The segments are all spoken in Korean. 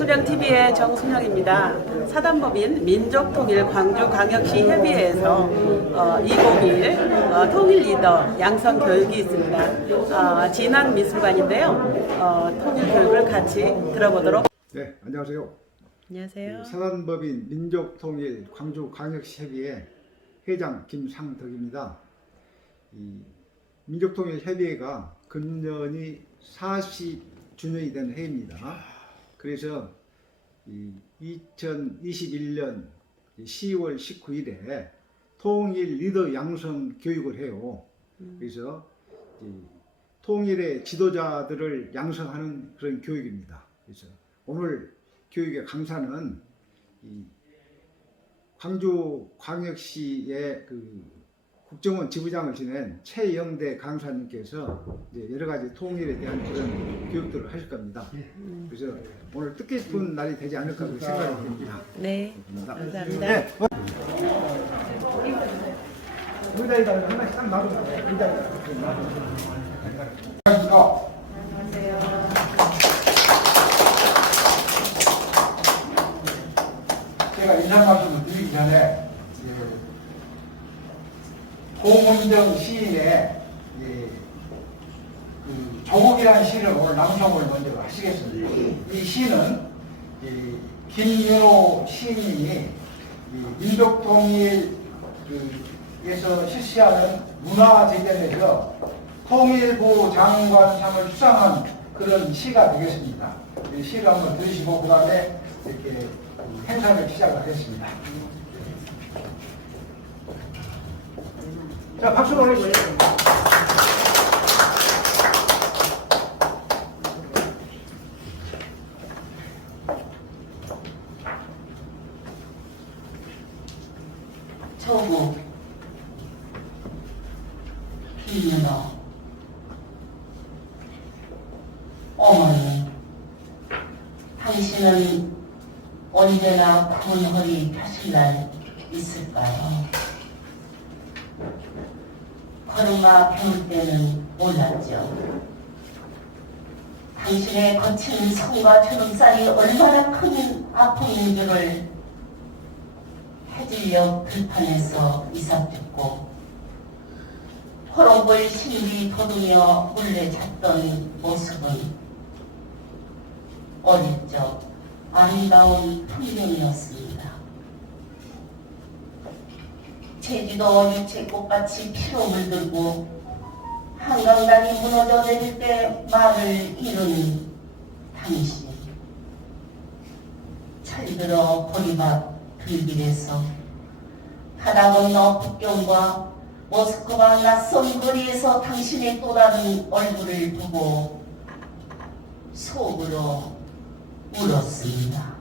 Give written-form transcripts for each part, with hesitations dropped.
수령TV의 정순영입니다. 사단법인 민족통일 광주광역시 협의회에서 2021 통일 리더 양성 교육이 있습니다. 진안미술관인데요. 통일 교육을 같이 들어보도록. 네, 안녕하세요. 안녕하세요. 사단법인 민족통일 광주광역시 협의회 회장 김상덕입니다. 이 민족통일 협의회가 금년이 40주년이 된 해입니다. 그래서 2021년 10월 19일에 통일 리더 양성 교육을 해요. 그래서 통일의 지도자들을 양성하는 그런 교육입니다. 그래서 오늘 교육의 강사는 광주광역시의 국정원 지부장을 지낸 최영대 강사님께서 이제 여러 가지 통일에 대한 그런 교육들을 하실 겁니다. 그래서 오늘 뜻깊은 날이 되지 않을까 그렇게 생각이 듭니다. 네, 감사합니다. 네. 의자에다가 하나씩 딱 놔두면 돼요. 의자에다가. 안녕하십니까. 제가 인사 말씀을 드리기 전에 홍은정 시인의 조국이라는 시를 오늘 낭송을 먼저 하시겠습니다. 이 시는 김윤호 시인이 민족통일에서 실시하는 문화재단에서 통일부 장관상을 수상한 그런 시가 되겠습니다. 이 시를 한번 들으시고 그 다음에 이렇게 행사를 시작하겠습니다. 자, 박수 보내주세요. 조국 김윤호 어머니, 당신은 언제나 군 허리 펴실 날 있을까요? 걸음마 배울 때는 몰랐죠. 당신의 거친 손과 주름살이 얼마나 큰 아픔인 줄을 해질녘 들판에서 이삭 죽고 호롱불 신비 돋우며 물레 잤던 모습은 어릴 적 아름다운 풍경이었습니다. 제주도 유채꽃같이 피로 물들고 한강단이 무너져 내릴 때 말을 잃은 당신, 철들어 보리밭 들길에서 바다 건너 북경과 모스크바 낯선 거리에서 당신의 또 다른 얼굴을 보고 속으로 울었습니다.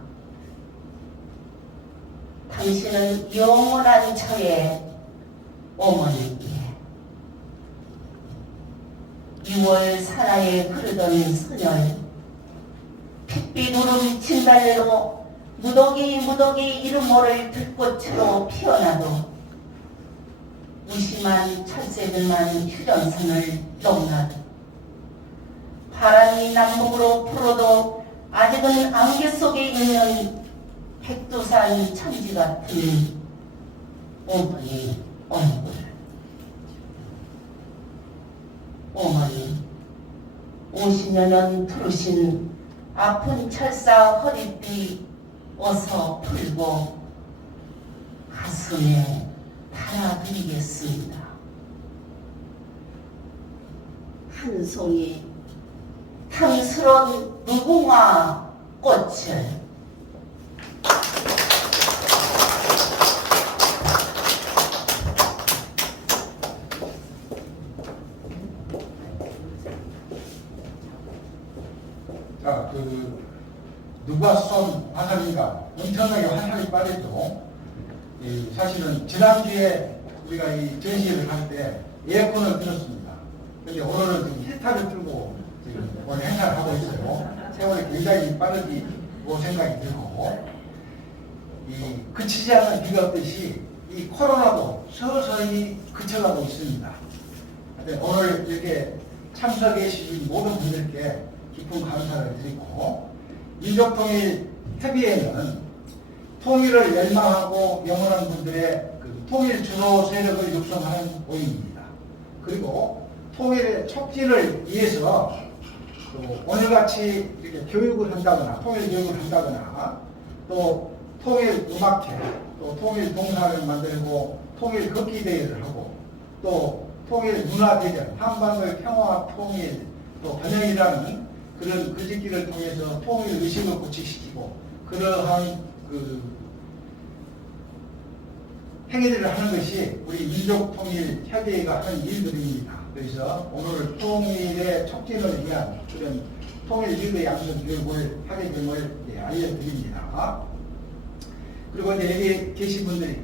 당신은 영원한 저의 어머니께 6월 사나이에 흐르던 선열, 핏빛 구름 진달래로 무더기 이름 모를 들꽃으로 피어나도 무심한 철새들만 휴전선을 넘나도 바람이 남북으로 불어도 아직은 안개 속에 있는 백두산 천지 같은 어머니 얼굴. 어머니, 50여 년 두르신 아픈 철사 허리띠 어서 풀고 가슴에 달아드리겠습니다. 한 송이 탐스런 무궁화 꽃을 자, 누가 쏜 화살인가 엄청나게 화살이 빠르죠. 사실은 지난주에 우리가 이 전시회를 할 때 에어컨을 틀었습니다. 근데 오늘은 지금 히터를 틀고 지금 오늘 행사를 하고 있어요. 세월이 굉장히 빠르다고 생각이 들고, 그치지 않는 비가 없듯이 이 코로나도 서서히 그쳐가고 있습니다. 오늘 이렇게 참석해 주신 모든 분들께 깊은 감사를 드리고, 민족통일협의회는 통일을 열망하고 영원한 분들의 그 통일 주도 세력을 육성하는 모임입니다. 그리고 통일의 촉진을 위해서 또 오늘같이 이렇게 교육을 한다거나 통일 교육을 한다거나 또 통일 음악회, 또 통일 동상을 만들고 통일 걷기 대회를 하고 또 통일 문화대전, 한반도의 평화 통일 또 번영이라는 그런 글짓기를 통해서 통일 의식을 구축시키고 그러한 그 행위들을 하는 것이 우리 민족통일협의회가 하는 일들입니다. 그래서 오늘 통일의 촉진을 위한 그런 통일 리더 양성 교육을 하게 됨을 알려드립니다. 그리고 이제 여기 계신 분들이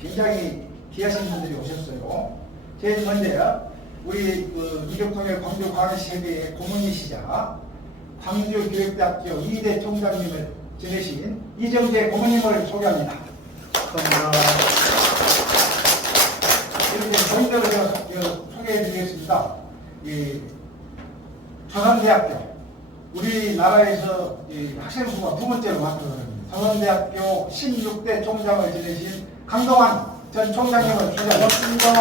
굉장히 귀하신 분들이 오셨어요. 제일 먼저 우리 민족통일 광주광역시협의회 고문이시자 광주교육대학교 2대 총장님을 지내신 이정재 고문님을 소개합니다. 감사합니다. 이렇게 본인들을 제가 소개해드리겠습니다. 조선대학교 우리나라에서 학생 수가 두 번째로 많거든요. 조선대학교 16대 총장을 지내신 강동환 전 총장님을 소개하겠습니다.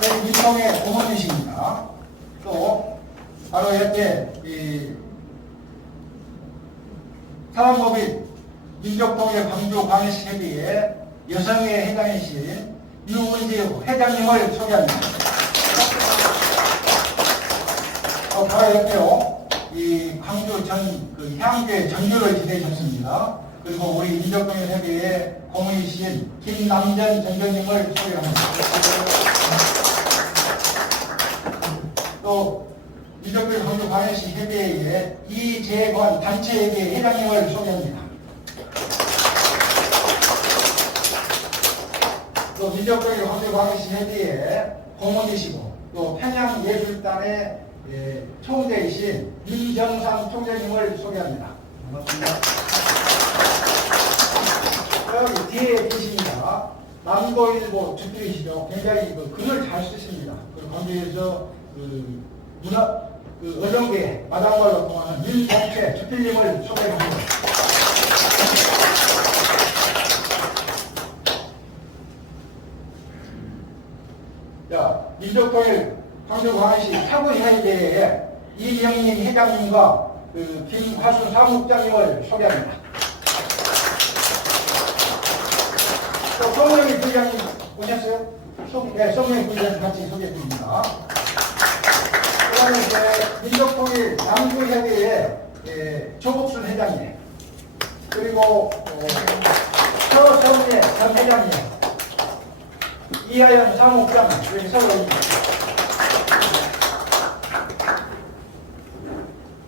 저희 민통의 고문이십니다. 또 바로 옆에 사단법인 민족통일 광주광역시협의회 여성회 회장이신 유은지 회장님을 소개합니다. 바로 옆에요. 광주 전 향교회 전교를 지내셨습니다. 그리고 우리 민족통일협의회 고문이신 김남전 전교님을 소개합니다. 또 민족통일 광주광역시 협의회의 이재관 단체협의회 회장님을 소개합니다. 또 민족통일 광주광역시 협의회 고문이시고 또 평양예술단의 총재이신 민정상 총재님을 소개합니다. 반갑습니다. 여기 뒤에 계십니다. 남도일보 주필이시죠. 굉장히 글을 잘 쓰십니다. 그리고 광주에서 문화 언론계 마당발로 통하는 민정채 주필님을 소개합니다. 자, 민족통일 광주광역시 사구협의회의 이명민 회장님과 김화순 사무국장님을 소개합니다. 또 송영희 부장님 오셨어요? 네, 송영희 부장님 같이 소개해드립니다. 그 다음에 민족통일 남구협의회 조복순 회장님, 그리고 서성예 전 회장님, 이하연 사무국장 여기 서로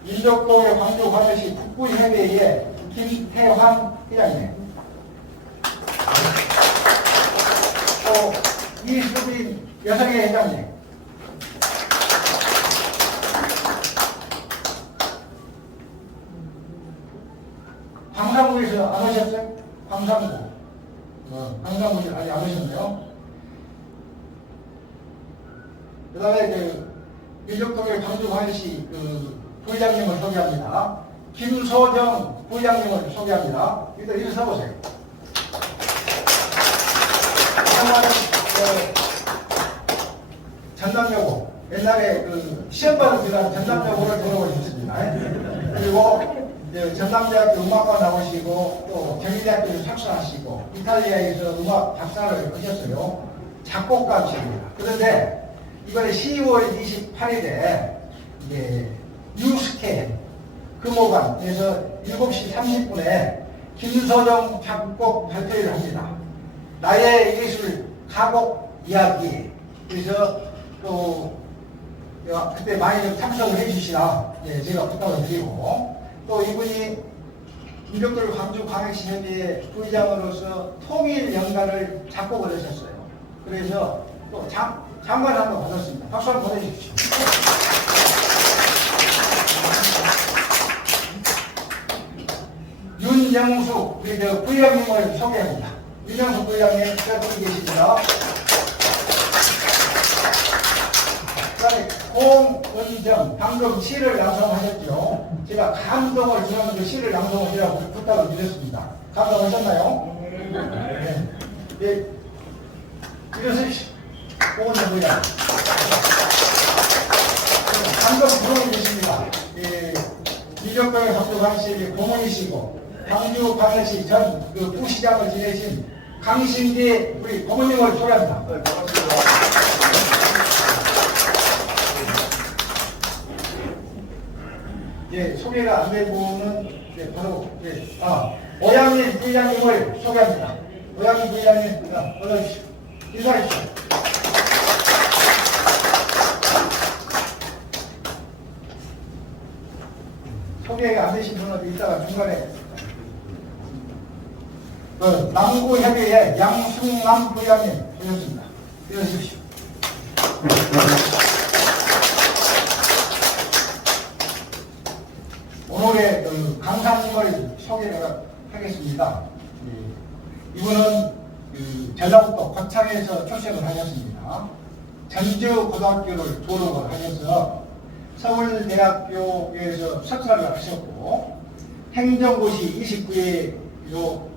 민족통일 광주광역시 북부협의회 김태환 회장님, 또 이수빈 여성회 회장님, 광산구에서 안 오셨어요? 광산구. 광산구 아직 안 오셨네요. 그 다음에 민족통일 광주광역시 부회장님을 소개합니다. 김소정 부회장님을 소개합니다. 일단 이리 서보세요. 전남여고 옛날에 시험받을 때는 전남여고를 들어오셨습니다. 그리고 전남대학교 음악과 나오시고 또 경희대학교에서 착수하시고 이탈리아에서 음악 박사를 하셨어요. 작곡가십니다. 그런데 이번에 12월 28일에 뉴스케 금호관에서 7시 30분에 김소정 작곡 발표회를 합니다. 나의 예술 가곡 이야기. 그래서 또 그때 많이 좀 참석을 해주시라 제가 부탁을 드리고, 또 이분이 민족통일 광주광역시 협의회 부의장으로서 통일 연가를 작곡을 하셨어요. 그래서 또 장관 한번 받았습니다. 박수 한번 보내주십시오. 윤영숙 우리 부의장님을 소개합니다. 윤영숙 부의장님 여기 계십니다. 그다음에 홍은정 방금 시를 양성하셨죠? 제가 감동을 주는 그 시를 양성하시라고 부탁을 드렸습니다. 감동하셨나요? 네. 네. 일어서시오. 홍은정 부장. 방금 부르고 계십니다. 예, 미적동의 박주광씨의 고문이시고 광주광역시 전그 부시장을 지내신 강신기 우리 고모님을 소개합니다. 네, 반갑습니다. 예, 소개가 안 되고는 바로 오양민 부장님을 소개합니다. 오양민 부장님, 어서 오십시오. 인사하십시오. 소개가 안 되신 분은 이따가 중간에 남구협의회 양승남 부장님 오셨습니다. 일어서십시오. 오늘의 강사님을 소개를 하겠습니다. 이분은 전라북도 거창에서 출생을 하셨습니다. 전주고등학교를 졸업을 하셔서 서울대학교에서 석사를 하셨고 행정고시 29회로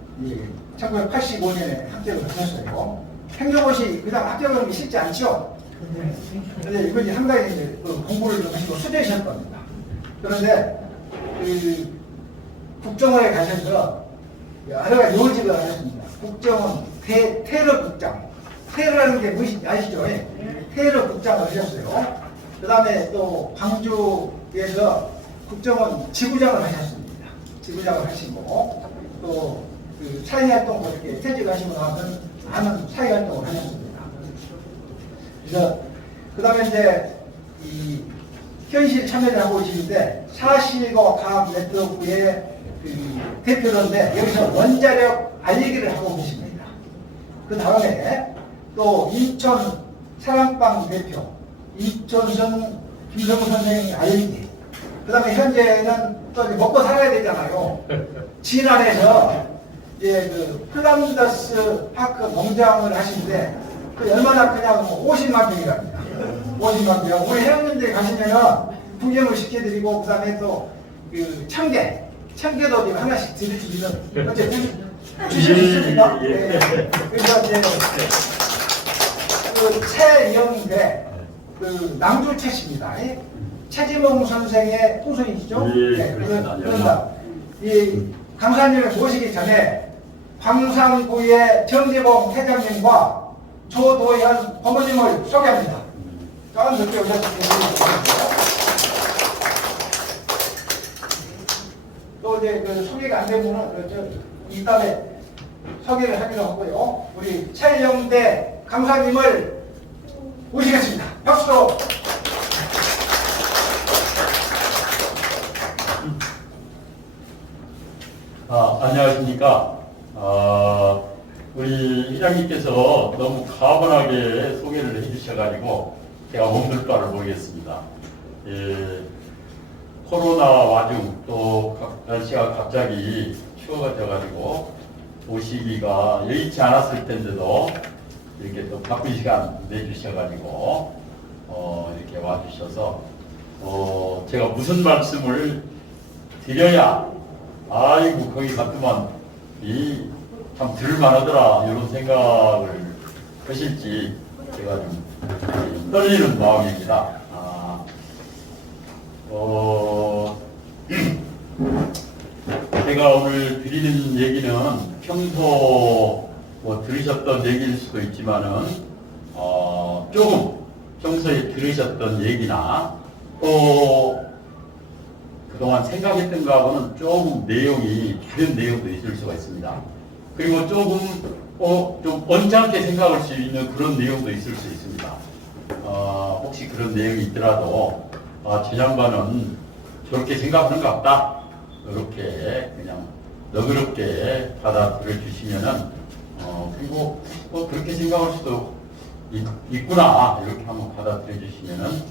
1985년에 합격을 하셨어요. 행정고시 그다음 합격하는 게 쉽지 않죠? 그런데 이번에 한 가지 공부를 좀 하시고 수료하실 겁니다. 그런데 국정원에 가셔서 여러 가지 요직을 하셨습니다. 국정원 테러국장. 테러라는 게 무엇인지 아시죠? 테러국장을 하셨어요. 그 다음에 또 광주에서 국정원 지부장을 하셨습니다. 지부장을 하시고 또 사회활동 이렇게 퇴직하시고 나면 많은 사회활동을 하셨습니다. 그래서 그 다음에 이제 이 현실 참여를 하고 계시는데 사실과 과학 네트워크의 대표인데 여기서 원자력 알리기를 하고 계십니다. 그 다음에 또 인천 사랑방 대표 이천선 김성우 선생님 알리기. 그 다음에 현재는 또 먹고 살아야 되잖아요. 진안에서 이제 플란더스 파크 농장을 하시는데 얼마나 그냥 50만 평이랍니다. 50만 평. 우리 회원님들이 가시면은 구경을 시켜드리고 그 다음에 또 참깨도 지금 하나씩 드려주시는 어째 주실 수 있습니까? 네. 그래서 이제 최영대 낭주채씨입니다. 최지몽 선생의 후손이시죠? 네, 그런다. 이 강사님을 모시기 전에 광산구의 정재봉 회장님과 조도현 고모님을 소개합니다. 다음 늦게 오셨습니다. 또 이제 소개가 안 되면은 이따에 소개를 하기로 하고요. 우리 최영대 강사님을 모시겠습니다. 박수로. 안녕하십니까. 우리 회장님께서 너무 가분하게 소개를 해주셔가지고 제가 몸둘 바를 모르겠습니다. 코로나 와중 또 날씨가 갑자기 추워져가지고 오시기가 여의치 않았을 텐데도 이렇게 또 바쁜 시간 내주셔가지고 이렇게 와주셔서 제가 무슨 말씀을 드려야 아이고 거기 갔더만 참 들을만하더라 이런 생각을 하실지 제가 좀 떨리는 마음입니다. 제가 오늘 드리는 얘기는 평소 들으셨던 얘기일 수도 있지만은 조금 평소에 들으셨던 얘기나 또 그동안 생각했던 거하고는 조금 내용이 다른 내용도 있을 수가 있습니다. 그리고 조금 좀 언짢게 생각할 수 있는 그런 내용도 있을 수 있습니다. 혹시 그런 내용이 있더라도 저 양반은 저렇게 생각하는 것 같다. 이렇게 그냥 너그럽게 받아들여 주시면은 그리고 그렇게 생각할 수도 있구나 이렇게 한번 받아들여 주시면은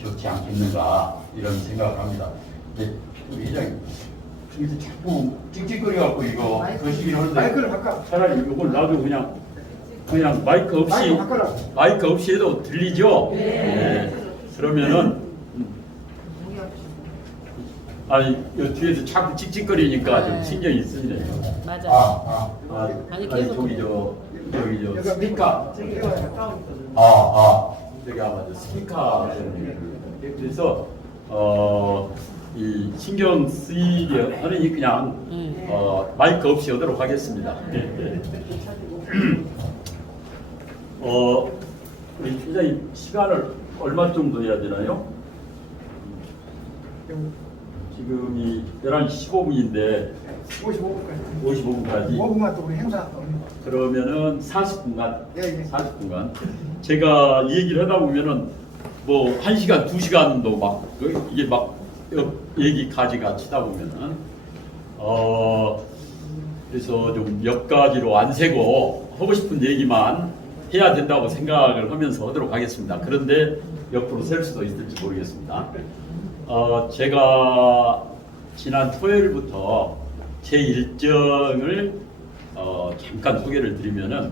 좋지 않겠는가 이런 생각을 합니다. 회장님 여기서 자꾸 찍찍거려갖고 이거 거시기를 하는데 마이크를 바꿔. 차라리 이걸 놔두고 그냥 마이크 없이 해도 들리죠? 네. 그러면은 아니 요 뒤에서 자꾸 찍찍거리니까 좀 신경이 쓰이네요. 맞아. 아니 계속 저기 저 스피커. 저기 아마 저 스피커 때문에. 그래서 이 신경 쓰이게 하느니 그냥 마이크 없이 하도록 하겠습니다. 우리 팀장님 시간을 얼마 정도 해야 되나요? 지금이 11시 15분인데 55분까지. 55분까지 5분만 또 우리 행사. 그러면은 40분간 예. 40분간 제가 이 얘기를 하다 보면은 뭐 1시간 2시간도 막 이게 막 얘기 가지가 치다 보면은 그래서 좀 몇 가지로 안 세고 하고 싶은 얘기만 해야 된다고 생각을 하면서 하도록 하겠습니다. 그런데 옆으로 셀 수도 있을지 모르겠습니다. 제가 지난 토요일부터 제 일정을 잠깐 소개를 드리면은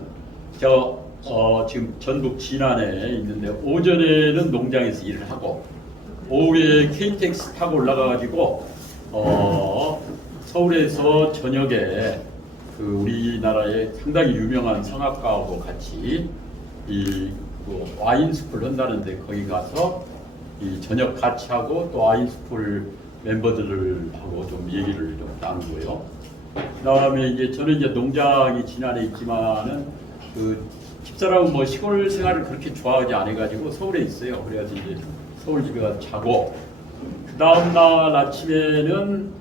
지금 전북 진안에 있는데 오전에는 농장에서 일을 하고 오후에 KTX 타고 올라가가지고 서울에서 저녁에 그 우리나라의 상당히 유명한 성악가하고 같이 그 와인 숲을 한다는데 거기 가서 이 저녁 같이 하고 또 와인 숲을 멤버들하고 좀 얘기를 좀 나누고요. 그다음에 이제 저는 이제 농장이 진안에 있지만은 그 집사람은 뭐 시골 생활을 그렇게 좋아하지 않아가지고 서울에 있어요. 그래가지고 이제 서울 집에 가서 자고 그 다음 날 아침에는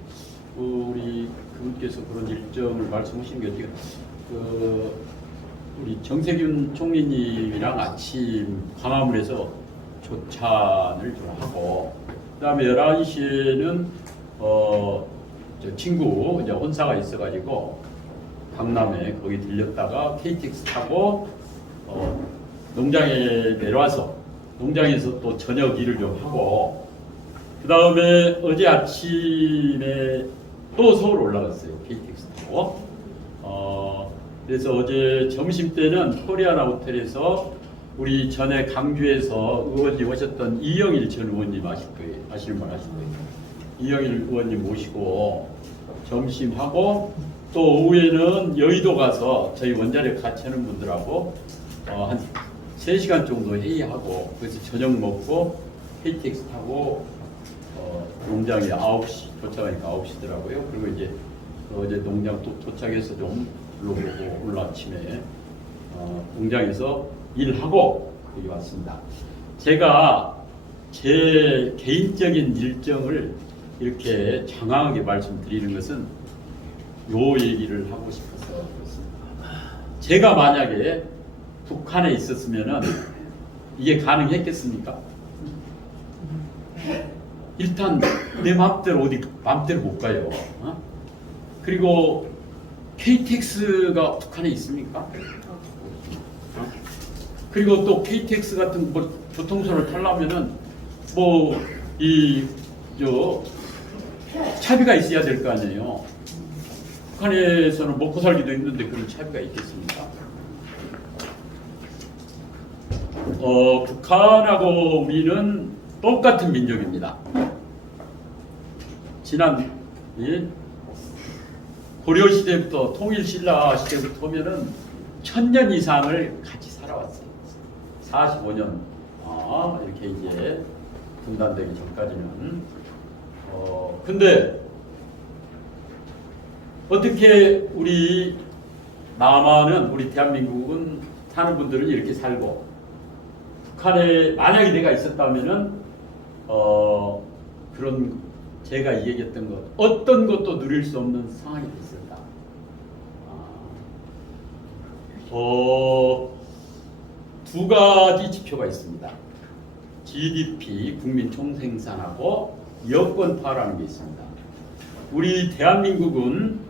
우리 그분께서 그런 일정을 말씀하신 게 어떻게 우리 정세균 총리님이랑 아침 광화문에서 조찬을 좀 하고 그다음에 11시에는 저 친구 이제 혼사가 있어가지고 강남에 거기 들렸다가 KTX 타고 농장에 내려와서 농장에서 또 저녁 일을 좀 하고 그 다음에 어제 아침에 또 서울 올라갔어요. KTX 타고 그래서 어제 점심 때는 코리아나 호텔에서 우리 전에 강주에서 의원님 오셨던 이영일 전 의원님 아실 거예요. 아시는 분 아실 거예요. 이영일 의원님 모시고 점심하고 또 오후에는 여의도 가서 저희 원자력 같이 하는 분들하고 한 3시간 정도 회의하고 그래서 저녁 먹고 KTX 타고 농장에 9시 도착하니까 9시더라고요. 그리고 이제 어제 농장 또 도착해서 좀 불러보고 오늘 아침에 농장에서 일하고 여기 왔습니다. 제가 제 개인적인 일정을 이렇게 장황하게 말씀드리는 것은 요 얘기를 하고 싶어서 그렇습니다. 제가 만약에 북한에 있었으면은 이게 가능했겠습니까? 일단 내 맘대로 어디 맘대로 못 가요. 그리고 KTX가 북한에 있습니까? 그리고 또 KTX 같은 뭐 교통수를 타려면은 뭐 차비가 있어야 될 거 아니에요. 북한에서는 먹고 살기도 힘든데 그런 차비가 있겠습니까? 북한하고 우리는 똑같은 민족입니다. 지난 고려 시대부터 통일 신라 시대부터 보면은 1000년 이상을 같이 살아왔어요. 45년 이렇게 이제 분단되기 전까지는 근데 어떻게 우리 남한은 우리 대한민국은 사는 분들은 이렇게 살고 북한에 만약에 내가 있었다면은 그런 제가 얘기했던 것 어떤 것도 누릴 수 없는 상황이 됐었다. 두 가지 지표가 있습니다. GDP 국민 총생산하고 여권파라는 게 있습니다. 우리 대한민국은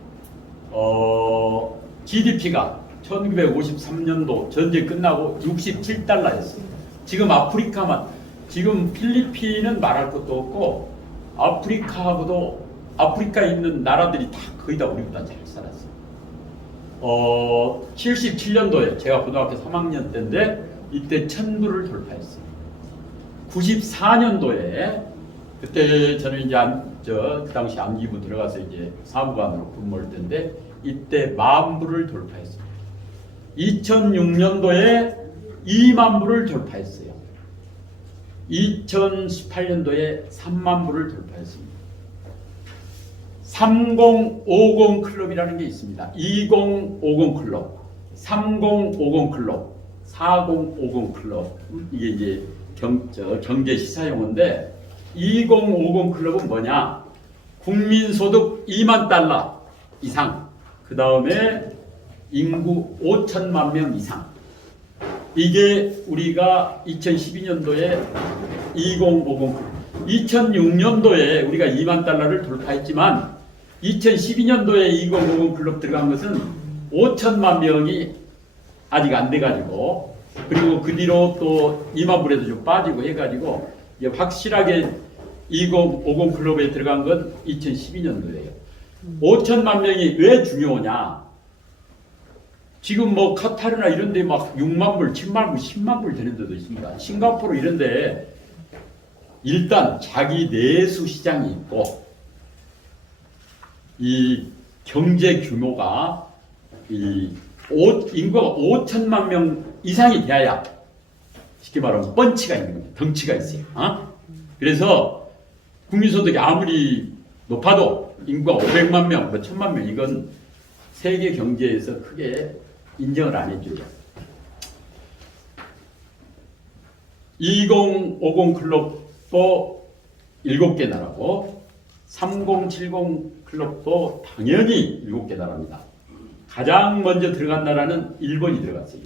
GDP가 1953년도 전쟁 끝나고 67달러였습니다. 지금 아프리카만 지금 필리핀은 말할 것도 없고 아프리카에 있는 나라들이 다 거의 다 우리보다 잘 살았어요. 77년도에 제가 고등학교 3학년 때인데 이때 1000불을 돌파했어요. 94년도에 그때 저는 이제 그 당시 암기부 들어가서 이제 사무관으로 근무할 때인데 이때 10,000부를 돌파했습니다. 2006년도에 20,000부를 돌파했어요. 2018년도에 30,000부를 돌파했습니다. 3050 클럽이라는 게 있습니다. 2050 클럽, 3050 클럽, 4050 클럽. 이게 이제 경제 시사 용어인데 2050 클럽은 뭐냐? 국민소득 2만 달러 이상, 그 다음에 인구 5천만 명 이상. 이게 우리가 2012년도에 2050, 2006년도에 우리가 2만 달러를 돌파했지만 2012년도에 2050 클럽 들어간 것은 5천만 명이 아직 안 돼가지고, 그리고 그 뒤로 또 2만 불에도 좀 빠지고 해가지고 이제 확실하게 2050 클럽에 들어간 건 2012년도예요. 5천만 명이 왜 중요하냐? 지금 뭐 카타르나 이런 데 막 6만 불, 7만 불, 10만 불 되는 데도 있습니다. 싱가포르 이런 데 일단 자기 내수 시장이 있고 이 경제 규모가 인구가 5천만 명 이상이 돼야 쉽게 말하면 펀치가 있는 겁니다. 덩치가 있어요. 그래서 국민소득이 아무리 높아도 인구가 500만 명, 1,000만 명 이건 세계 경제에서 크게 인정을 안 해줘요. 2050 클럽도 7개 나라고 3070 클럽도 당연히 7개 나라입니다. 가장 먼저 들어간 나라는 일본이 들어갔어요.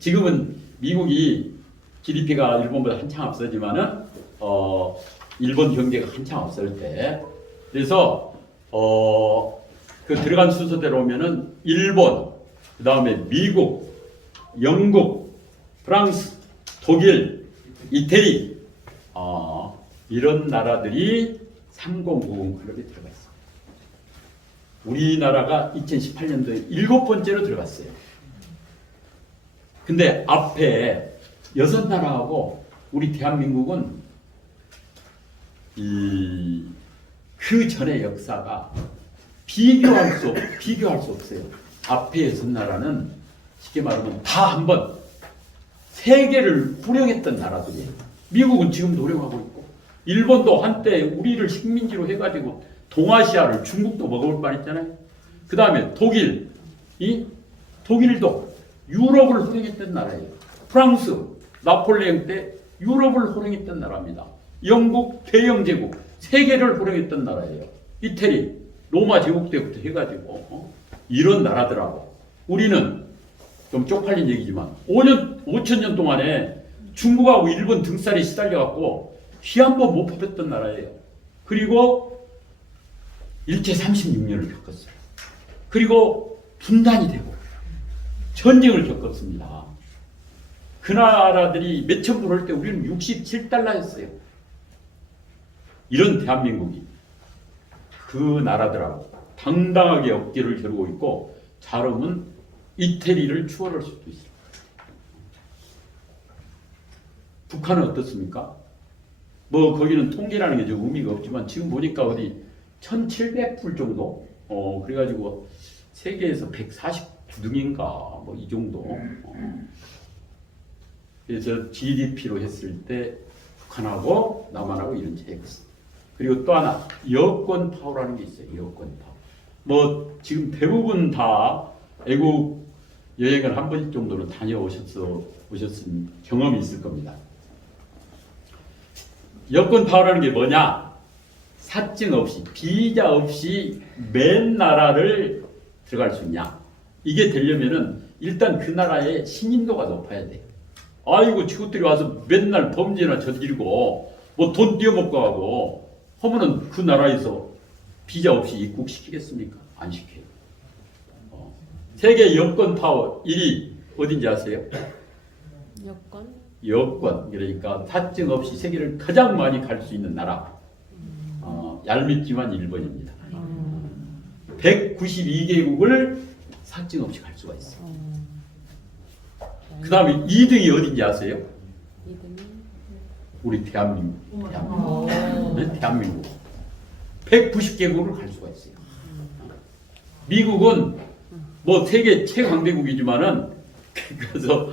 지금은 미국이 GDP가 일본보다 한참 앞서지만은 일본 경제가 한참 앞설 때, 그래서 그 들어간 순서대로 오면은 일본, 그 다음에 미국, 영국, 프랑스, 독일, 이태리, 이런 나라들이 3050 클럽에 들어가 있어요. 우리나라가 2018년도에 7번째로 들어갔어요. 근데 앞에 6나라하고 우리 대한민국은 그 전의 역사가 비교할 수 없어요. 앞에 6나라는 쉽게 말하면 다 한번 세계를 후령했던 나라들이에요. 미국은 지금 노력하고 있고, 일본도 한때 우리를 식민지로 해가지고 동아시아를 중국도 먹어볼 뻔했잖아요. 그 다음에 독일도 유럽을 호령했던 나라예요. 프랑스 나폴레옹 때 유럽을 호령했던 나라입니다. 영국 대영제국 세계를 호령했던 나라예요. 이태리 로마 제국 때부터 해가지고 이런 나라들하고 우리는 좀 쪽팔린 얘기지만 5,000년 동안에 중국하고 일본 등살이 시달려갖고 피 한 번 못 뽑혔던 나라예요. 그리고 일제 36년을 겪었어요. 그리고 분단이 되고 전쟁을 겪었습니다. 그 나라들이 몇천 불 할 때 우리는 67달러였어요. 이런 대한민국이 그 나라들하고 당당하게 어깨를 겨루고 있고, 잘하면 이태리를 추월할 수도 있습니다. 북한은 어떻습니까? 뭐 거기는 통계라는 게 좀 의미가 없지만 지금 보니까 어디 1,700불 정도? 그래가지고 세계에서 149등인가 뭐 이 정도. 그래서 GDP로 했을 때 북한하고 남한하고 이런 차이가 있습니다. 그리고 또 하나 여권 파워라는 게 있어요. 여권 파워. 뭐 지금 대부분 다 외국 여행을 한 번 정도는 오셨은 경험이 있을 겁니다. 여권 파워라는 게 뭐냐? 사증 없이, 비자 없이 맨 나라를 들어갈 수 있냐? 이게 되려면은 일단 그 나라의 신인도가 높아야 돼. 아이고 친구들이 와서 맨날 범죄나 저지르고 뭐 돈 띄어먹고 하고 하면은 그 나라에서 비자 없이 입국시키겠습니까? 안 시켜요. 세계 여권 파워 1위 어딘지 아세요? 여권. 그러니까 사증 없이 세계를 가장 많이 갈 수 있는 나라. 얄밉지만 일본입니다. 192개국을 사증 없이 갈 수가 있어요. 그 다음에 2등이 어딘지 아세요? 우리 대한민국. 네? 대한민국. 190개국을 갈 수가 있어요. 미국은 뭐 세계 최강대국이지만은 그래서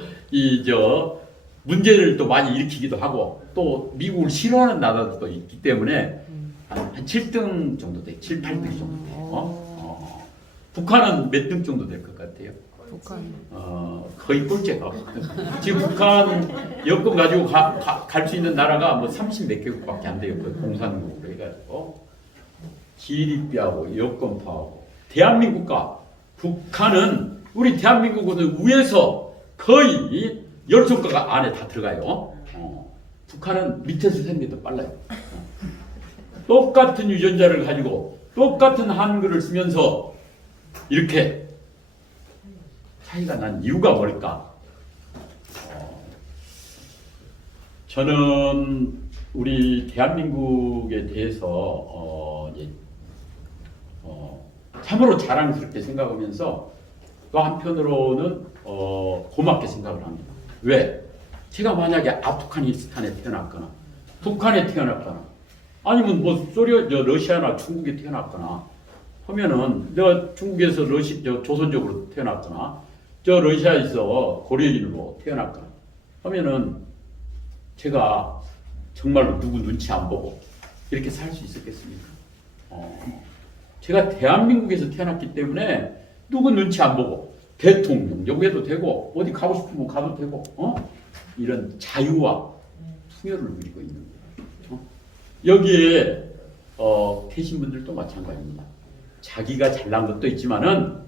문제를 또 많이 일으키기도 하고 또 미국을 싫어하는 나라도 있기 때문에 한 7등 정도 돼. 7, 8등 정도. 북한은 몇 등 정도 될 것 같아요? 북한. 거의 꼴째가. 지금 북한 여권 가지고 갈 수 있는 나라가 뭐 30 몇 개국밖에 안 돼요. 그 공산국으로 해가지고 GDP하고 여권파하고 대한민국과 북한은 우리 대한민국은 위에서 거의 열 손가락 안에 다 들어가요. 북한은 밑에서 세는 게 더 빨라요. 똑같은 유전자를 가지고 똑같은 한글을 쓰면서 이렇게 차이가 난 이유가 뭘까? 저는 우리 대한민국에 대해서 참으로 자랑스럽게 생각하면서 또 한편으로는 고맙게 생각을 합니다. 왜? 제가 만약에 아프가니스탄에 태어났거나 북한에 태어났거나 아니면 뭐 러시아나 중국에 태어났거나 하면은 내가 중국에서 조선족으로 태어났거나 러시아에서 고려인으로 태어났거나 하면은 제가 정말로 누구 눈치 안 보고 이렇게 살 수 있었겠습니까? 제가 대한민국에서 태어났기 때문에 누구 눈치 안 보고 대통령 해도 되고 어디 가고 싶으면 가도 되고 이런 자유와 풍요를 누리고 있는 거예요. 여기에 계신 분들도 마찬가지입니다. 자기가 잘난 것도 있지만은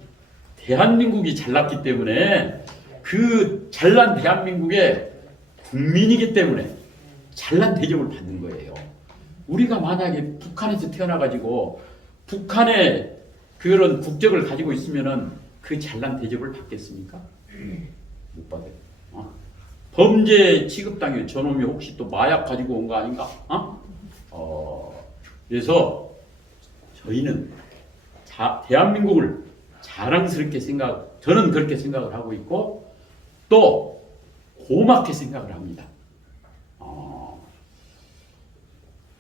대한민국이 잘났기 때문에 그 잘난 대한민국의 국민이기 때문에 잘난 대접을 받는 거예요. 우리가 만약에 북한에서 태어나가지고 북한의 그런 국적을 가지고 있으면은 그 잘난 대접을 받겠습니까? 못 받아요. 범죄 취급당해요. 저놈이 혹시 또 마약 가지고 온 거 아닌가? 그래서 저희는 대한민국을 자랑스럽게 저는 그렇게 생각을 하고 있고 또 고맙게 생각을 합니다.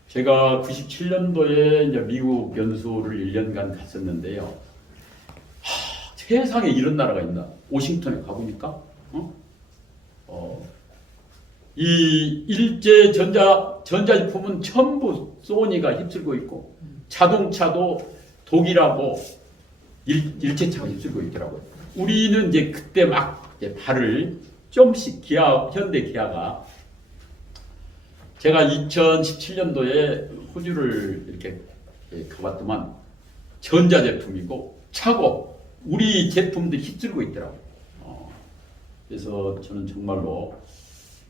제가 97년도에 이제 미국 연수를 1년간 갔었는데요. 세상에 이런 나라가 있나? 오싱턴에 가보니까 이 일제 전자제품은 전부 소니가 휩쓸고 있고 자동차도 독일하고 일제차가 휩쓸고 있더라고요. 우리는 이제 그때 막 이제 발을 좀씩 현대 기아가 제가 2017년도에 호주를 이렇게 가봤더만 전자제품이고 차고 우리 제품들 휩쓸고 있더라고요. 그래서 저는 정말로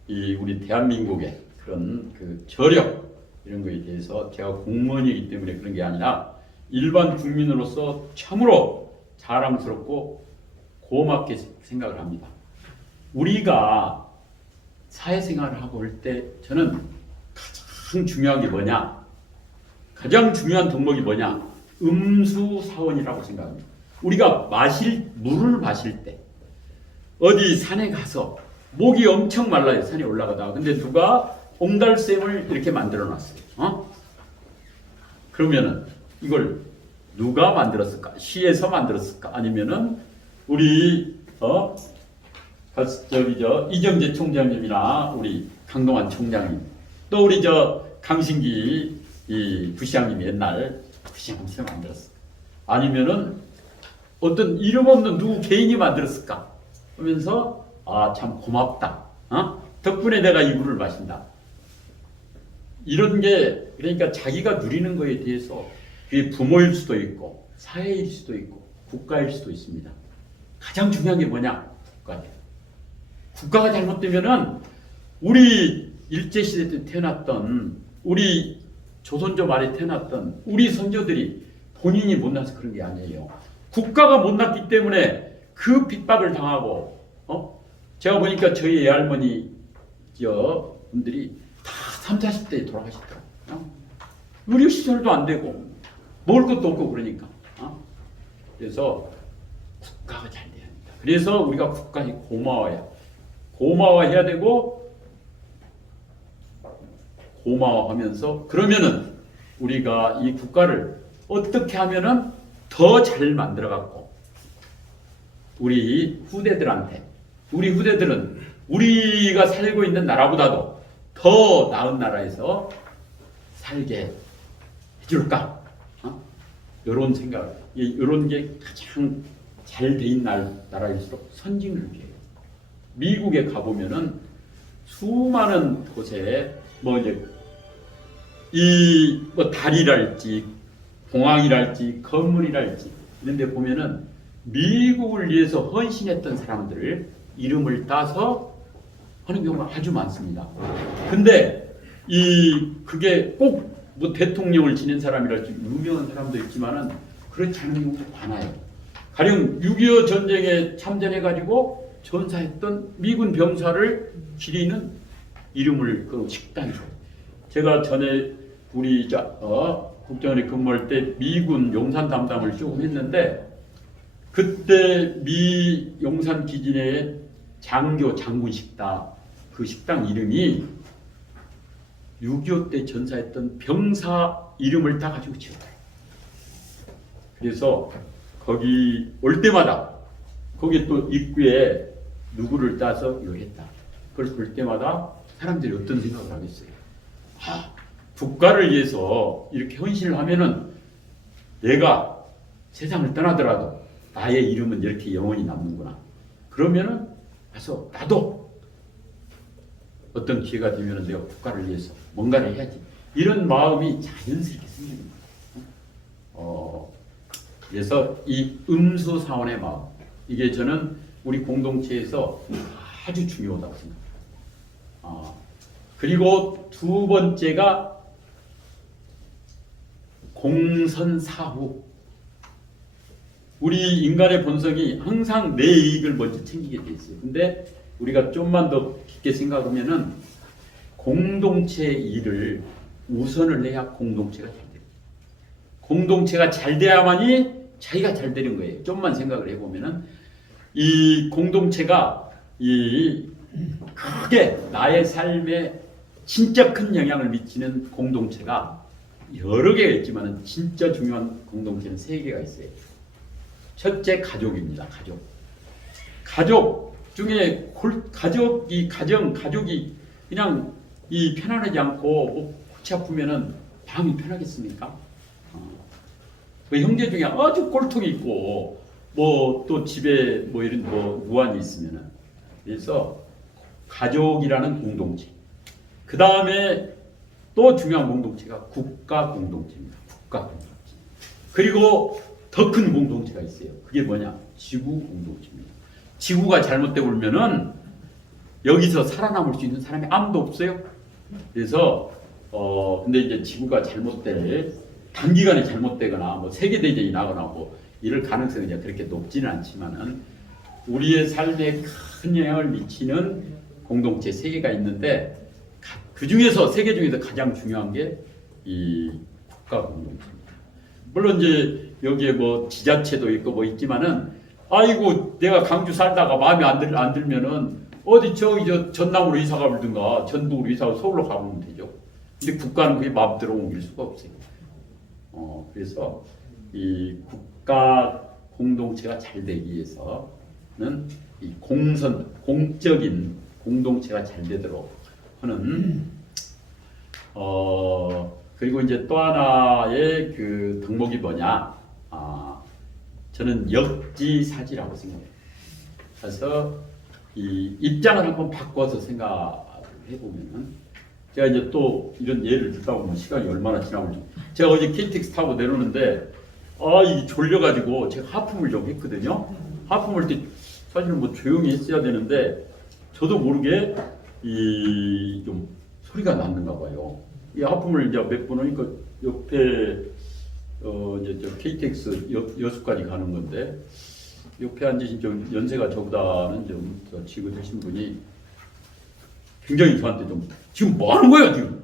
우리 대한민국의 그런 그 저력 이런 거에 대해서 제가 공무원이기 때문에 그런 게 아니라 일반 국민으로서 참으로 자랑스럽고 고맙게 생각을 합니다. 우리가 사회생활을 하고 올 때 저는 가장 중요한 게 뭐냐? 가장 중요한 덕목이 뭐냐? 음수사원이라고 생각합니다. 우리가 물을 마실 때 어디 산에 가서 목이 엄청 말라요. 산에 올라가다가. 근데 누가 옹달샘을 이렇게 만들어 놨어요. 그러면은 이걸 누가 만들었을까? 시에서 만들었을까? 아니면은 우리 이정재 총장님이나 우리 강동환 총장님 또 우리 강신기 부시장님이 옛날 부시장님이 만들었을까? 아니면은 어떤 이름 없는 누구 개인이 만들었을까? 하면서 참 고맙다. 덕분에 내가 이 물을 마신다. 이런 게 그러니까 자기가 누리는 거에 대해서 그게 부모일 수도 있고 사회일 수도 있고 국가일 수도 있습니다. 가장 중요한 게 뭐냐? 국가예요. 국가가 잘못되면은 우리 일제시대 때 태어났던 우리 조선조 말에 태어났던 우리 선조들이 본인이 못나서 그런 게 아니에요. 국가가 못났기 때문에 그 핍박을 당하고 제가 보니까 저희 애할머니 분들이 다 30, 40대에 돌아가셨더라고요. 의료시설도 안 되고 먹을 것도 없고 그러니까 그래서 국가가 잘 돼야 합니다. 그래서 우리가 국가에 고마워해야 되고 고마워하면서 그러면은 우리가 이 국가를 어떻게 하면은 더 잘 만들어 갖고 우리 후대들한테 우리 후대들은 우리가 살고 있는 나라보다도 더 나은 나라에서 살게 해줄까? 이런 생각, 이런 게 가장 잘 돼 있는 나라일수록 선진을 위해요. 미국에 가보면은 수많은 곳에 뭐 이제 이 뭐 다리랄지 공항이랄지 건물이랄지 이런 데 보면은 미국을 위해서 헌신했던 사람들을 이름을 따서 하는 경우가 아주 많습니다. 근데 그게 꼭 뭐 대통령을 지낸 사람이랄지 유명한 사람도 있지만은 그렇지 않은 경우도 많아요. 가령 6.25 전쟁에 참전해가지고 전사했던 미군 병사를 기리는 이름을 그 식당이 줘요. 제가 전에 우리 국정원에 근무할 때 미군 용산 담당을 조금 했는데 그때 미 용산 기지내에 장교 장군 식당 그 식당 이름이 6.25 때 전사했던 병사 이름을 따가지고 지었어요. 그래서 거기 올 때마다 거기 또 입구에 누구를 따서 이걸 했다. 그걸 볼 때마다 사람들이 어떤 생각을 하겠어요? 국가를 위해서 이렇게 헌신을 하면은 내가 세상을 떠나더라도 나의 이름은 이렇게 영원히 남는구나. 그러면은 가서 나도 어떤 기회가 되면은 내가 국가를 위해서 뭔가를 해야지. 이런 마음이 자연스럽게 생기는 거예요. 그래서 이 음수사원의 마음, 이게 저는 우리 공동체에서 아주 중요하다고 생각합니다. 그리고 두 번째가 공선사후. 우리 인간의 본성이 항상 내 이익을 먼저 챙기게 돼 있어요. 근데 우리가 좀만 더 깊게 생각하면은 공동체의 일을 우선을 해야 공동체가 잘 돼요. 공동체가 잘 돼야만이 자기가 잘 되는 거예요. 좀만 생각을 해보면은 이 공동체가 크게 나의 삶에 진짜 큰 영향을 미치는 공동체가 여러 개가 있지만 진짜 중요한 공동체는 3개가 있어요. 첫째, 가족입니다. 가족 중에 가족이 그냥 편안하지 않고 뭐 골치 아프면은 마음이 편하겠습니까? 그 형제 중에 아주 꼴통이 있고 뭐 또 집에 뭐 이런 뭐 무안이 있으면은 그래서 가족이라는 공동체. 그 다음에 또 중요한 공동체가 국가 공동체입니다. 국가 공동체. 그리고 더 큰 공동체가 있어요. 그게 뭐냐? 지구 공동체입니다. 지구가 잘못되고 그러면은 여기서 살아남을 수 있는 사람이 아무도 없어요. 그래서 근데 이제 지구가 단기간에 잘못되거나 뭐 세계대전이 나거나 뭐 이럴 가능성이 이제 그렇게 높지는 않지만은 우리의 삶에 큰 영향을 미치는 공동체 3개가 있는데 그 중에서 3개 중에서 가장 중요한 게 이 국가 공동체입니다. 물론 이제 여기에 뭐 지자체도 있고 뭐 있지만은 아이고 내가 강주 살다가 마음에 안 들면은 어디 저 전남으로 이사 가든가 전북으로 이사 가서 서울로 가보면 되죠. 근데 국가는 그게 마음대로 옮길 수가 없어요. 그래서 이 국가 공동체가 잘 되기 위해서는 이 공적인 공동체가 잘 되도록 하는 그리고 이제 또 하나의 그 덕목이 뭐냐? 저는 역지사지라고 생각해요. 그래서 이 입장을 한번 바꿔서 생각을 해보면은 제가 이제 또 이런 예를 듣다 보면 시간이 얼마나 지나올지. 제가 어제 KTX 타고 내려오는데 이 졸려가지고 제가 하품을 좀 했거든요. 하품할 때 사실은 뭐 조용히 했어야 되는데 저도 모르게 좀 소리가 났는가 봐요. 이 하품을 이제 몇 번 하니까 옆에 이제 저 KTX 여수까지 가는 건데 옆에 앉으신 좀 연세가 저보다는 좀 지긋하신 분이 굉장히 저한테 좀 지금 뭐 하는 거야 지금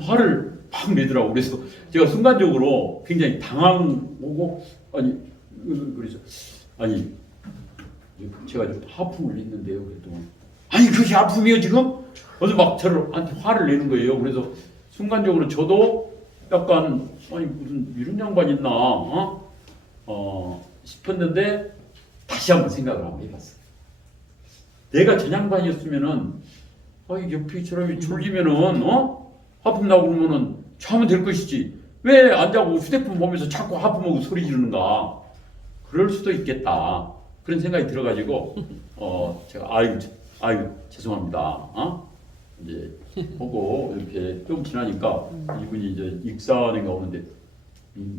화를 막 내더라고. 그래서 제가 순간적으로 굉장히 당황하고 그래서 제가 좀 하품을 했는데요. 그랬더니 아니 그게 하품이에요 지금? 어서 막 저한테 화를 내는 거예요. 그래서 순간적으로 저도 약간 아니 무슨 이런 양반 있나 싶었는데 다시 한번 생각을 한번 해봤어요. 내가 저 양반이었으면은 이 옆에 이 사람이 졸리면은 하품 나고 그러면은 자면 될 것이지 왜 안 자고 휴대폰 보면서 자꾸 하품하고 소리 지르는가. 그럴 수도 있겠다 그런 생각이 들어가지고 제가 아유 죄송합니다 이제 보고 이렇게 좀 지나니까 이분이 이제 익산인가 오는데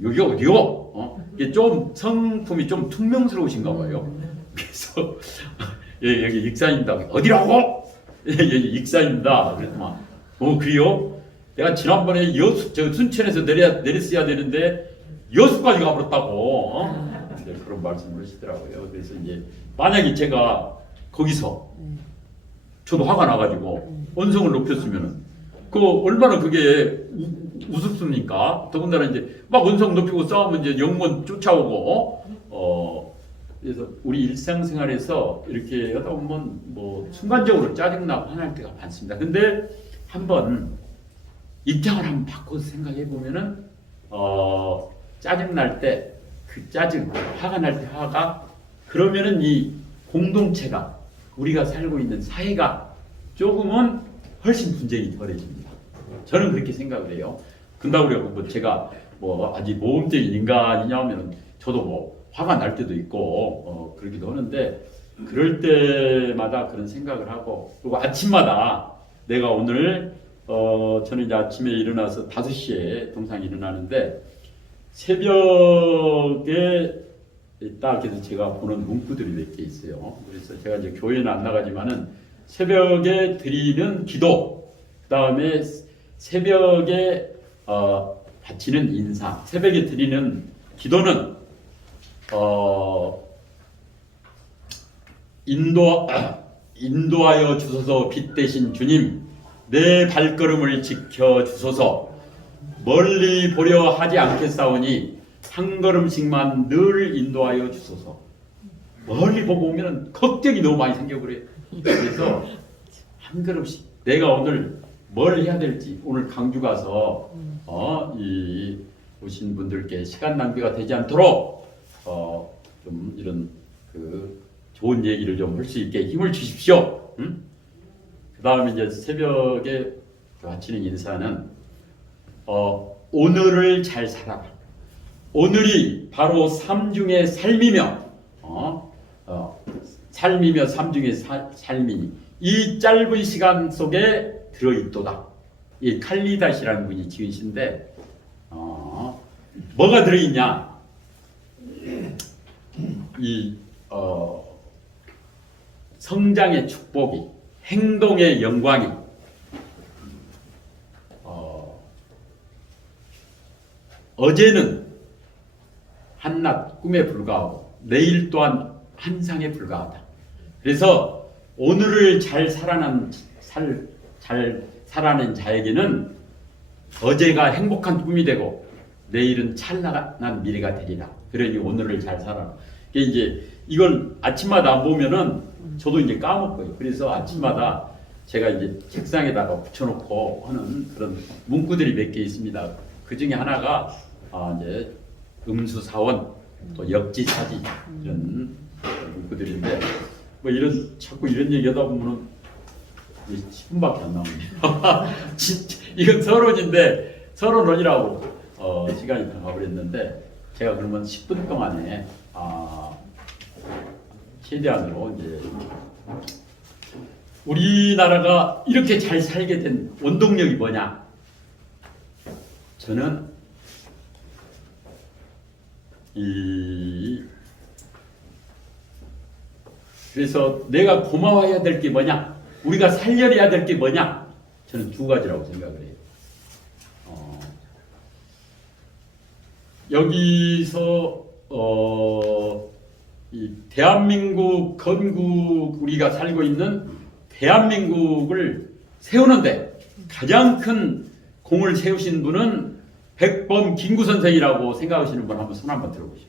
여기 어디요? 이게 좀 성품이 좀 퉁명스러우신가 봐요. 그래서 예, 여기 익산입니다. 어디라고? 예, 여기 익산입니다. 그랬더만 그래요? 내가 지난번에 저 순천에서 내렸어야 되는데 여수까지 가버렸다고 이제 그런 말씀을 하시더라고요. 그래서 이제 만약에 제가 거기서 저도 화가 나가지고 언성을 높였으면은 얼마나 그게 우습습니까? 더군다나 이제 막 언성 높이고 싸우면 이제 영문 쫓아오고 그래서 우리 일상생활에서 이렇게 하다 보면 뭐 순간적으로 짜증나고 화날 때가 많습니다. 근데 한번 입장을 한번 바꿔서 생각해 보면은 짜증날 때 그 짜증, 화가 날 때 화가 그러면은 이 공동체가 우리가 살고 있는 사회가 조금은 훨씬 분쟁이 덜해집니다. 저는 그렇게 생각을 해요. 근다고 그래고 뭐 제가 뭐 아직 모범적인 인간이냐면 저도 뭐 화가 날 때도 있고 그러기도 하는데 그럴 때마다 그런 생각을 하고 그리고 아침마다 내가 오늘 저는 이제 아침에 일어나서 5시에 통상 일어나는데 새벽에 딱 해서 제가 보는 문구들이 몇 개 있어요. 그래서 제가 이제 교회는 안 나가지만은 새벽에 드리는 기도, 그 다음에 새벽에 바치는 인사, 새벽에 드리는 기도는 인도하여 주소서 빛 대신 주님, 내 발걸음을 지켜 주소서. 멀리 보려 하지 않겠사오니 한 걸음씩만 늘 인도하여 주소서. 멀리 보고 오면 걱정이 너무 많이 생겨 그래요. 그래서 한 걸음씩 내가 오늘 뭘 해야 될지 오늘 강주 가서 이 오신 분들께 시간 낭비가 되지 않도록 좀 이런 그 좋은 얘기를 좀 할 수 있게 힘을 주십시오. 응? 그 다음에 이제 새벽에 바치는 인사는 오늘을 잘 살아라. 오늘이 바로 삶중의 삶이며 삶이며 삶중의 삶이니 이 짧은 시간 속에 들어있도다. 이 칼리다시라는 분이 지으신데 뭐가 들어있냐? 이 성장의 축복이, 행동의 영광이, 어제는 한낮 꿈에 불과하고 내일 또한 한상에 불과하다. 그래서 오늘을 잘 살아낸 자에게는 어제가 행복한 꿈이 되고 내일은 찬란한 미래가 되리라. 그러니 오늘을 잘 살아라. 이제 이걸 아침마다 안 보면은 저도 이제 까먹고요. 그래서 아침마다 제가 이제 책상에다가 붙여놓고 하는 그런 문구들이 몇 개 있습니다. 그 중에 하나가 이제 음수사원, 또 역지사지 이런 문구들인데 뭐 자꾸 이런 얘기하다 보면은 10분밖에 안 나옵니다. 이건 서론인데 서론이라고 시간이 다 가버렸는데 제가 그러면 10분 동안에 최대한으로 이제 우리나라가 이렇게 잘 살게 된 원동력이 뭐냐? 저는 그래서 내가 고마워해야 될 게 뭐냐? 우리가 살려내야 될 게 뭐냐? 저는 두 가지라고 생각을 해요. 여기서 이 대한민국 건국 우리가 살고 있는 대한민국을 세우는데 가장 큰 공을 세우신 분은 백범 김구 선생이라고 생각하시는 분 한번 손 한번 들어보세요.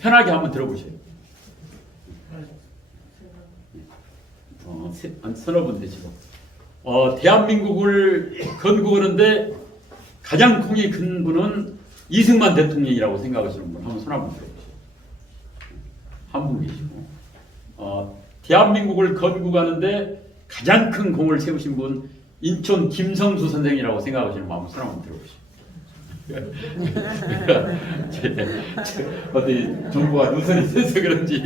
편하게 한번 들어보세요. 한 서너 분 되시고 대한민국을 건국하는데 가장 공이 큰 분은 이승만 대통령이라고 생각하시는 분 한번 손 한번 들어보세요. 한 분 계시고 대한민국을 건국하는데 가장 큰 공을 세우신 분 인천 김성수 선생이라고 생각하시는 분 한번 손 한번 들어보시죠. 어디 정부가 누선이 있어서 그런지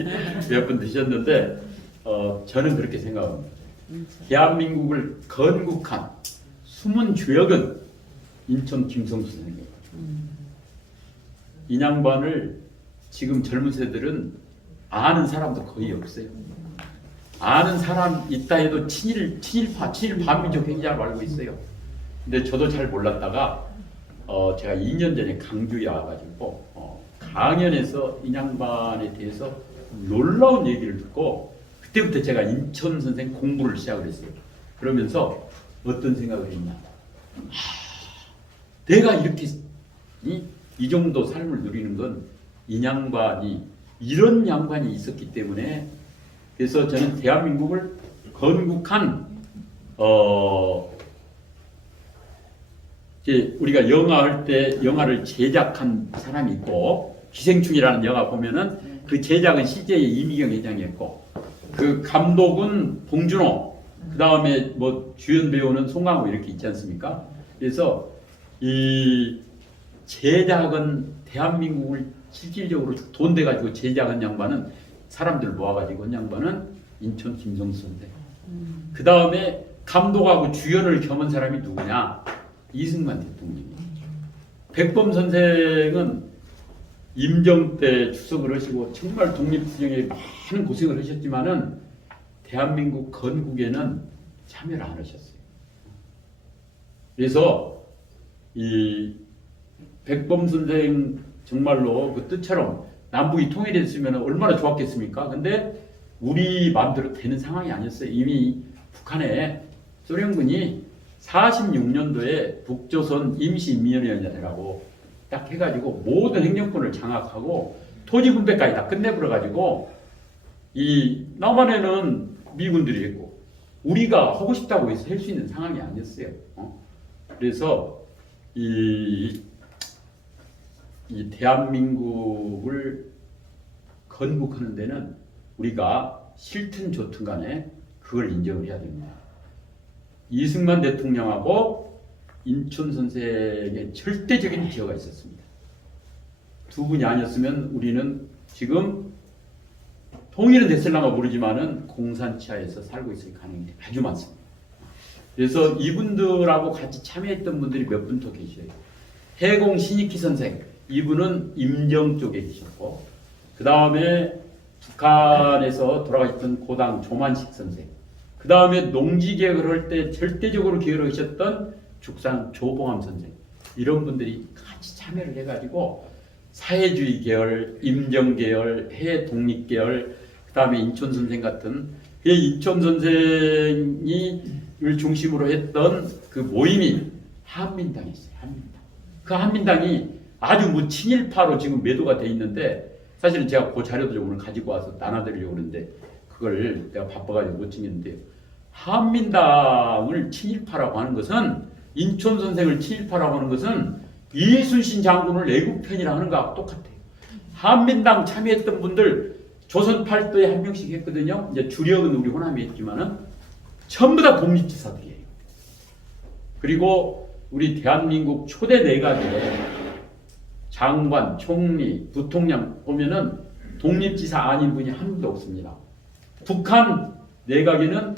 몇 분 드셨는데 저는 그렇게 생각합니다. 대한민국을 건국한 숨은 주역은 인천 김성수 선생님. 이 양반을 지금 젊은 세대들은 아는 사람도 거의 없어요. 아는 사람 있다 해도 친일파 반민족 행위자로 알고 있어요. 근데 저도 잘 몰랐다가 제가 2년 전에 강주에 와가지고 강연에서 이 양반에 대해서 놀라운 얘기를 듣고 그때부터 제가 인천 선생 공부를 시작을 했어요. 그러면서 어떤 생각을 했냐. 내가 이렇게 이 정도 삶을 누리는 건 이 양반이 이런 양반이 있었기 때문에 그래서 저는 대한민국을 건국한 이제 우리가 영화 할 때 영화를 제작한 사람이 있고 기생충이라는 영화 보면은 그 제작은 실제의 이미경 회장이었고 그 감독은 봉준호 그 다음에 뭐 주연 배우는 송강호 이렇게 있지 않습니까? 그래서 이 제작은 대한민국을 실질적으로 돈 대 가지고 제작한 양반은 사람들 모아가지고 한 양반은 인천 김성수인데 그 다음에 감독하고 주연을 겸한 사람이 누구냐? 이승만 대통령이에요. 백범 선생은 임정 때 추석을 하시고 정말 독립투쟁에 많은 고생을 하셨지만은 대한민국 건국에는 참여를 안 하셨어요. 그래서 이 백범 선생 정말로 그 뜻처럼 남북이 통일했으면 얼마나 좋았겠습니까? 근데 우리 마음대로 되는 상황이 아니었어요. 이미 북한에 소련군이 46년도에 북조선 임시인민위원회라고 딱 해가지고 모든 행정권을 장악하고 토지 분배까지 다 끝내버려가지고 이 남한에는 미군들이 있고 우리가 하고 싶다고 해서 할 수 있는 상황이 아니었어요. 그래서 이 대한민국을 건국하는 데는 우리가 싫든 좋든 간에 그걸 인정을 해야 됩니다. 이승만 대통령하고 인천 선생의 절대적인 기여가 있었습니다. 두 분이 아니었으면 우리는 지금 통일은 됐을랑가 모르지만은 공산치하에서 살고 있을 가능성이 아주 많습니다. 그래서 이분들하고 같이 참여했던 분들이 몇 분 더 계셔요. 해공 신익희 선생, 이분은 임정 쪽에 계셨고, 그 다음에 북한에서 돌아가셨던 고당 조만식 선생, 그 다음에 농지개혁을 할 때 절대적으로 기여를 하셨던 죽상 조봉암 선생, 이런 분들이 같이 참여를 해가지고 사회주의 계열, 임정 계열, 해 독립 계열, 그 다음에 인천 선생 같은 인천 선생이 을 중심으로 했던 그 모임이 한민당이었어요. 한민당. 그 한민당이 아주 뭐 친일파로 지금 매도가 돼 있는데 사실은 제가 그 자료도 오늘 가지고 와서 나눠드리려고 그러는데 그걸 내가 바빠가지고 못 챙겼는데요. 한민당을 친일파라고 하는 것은 인천 선생을 친일파라고 하는 것은 이순신 장군을 애국편이라고 하는 거하고 똑같아요. 한민당 참여했던 분들 조선 팔도에 한 명씩 했거든요. 이제 주력은 우리 호남이 했지만은 전부 다 독립지사들이에요. 그리고 우리 대한민국 초대 내각에 장관, 총리, 부통령 보면은 독립지사 아닌 분이 한 분도 없습니다. 북한 내각에는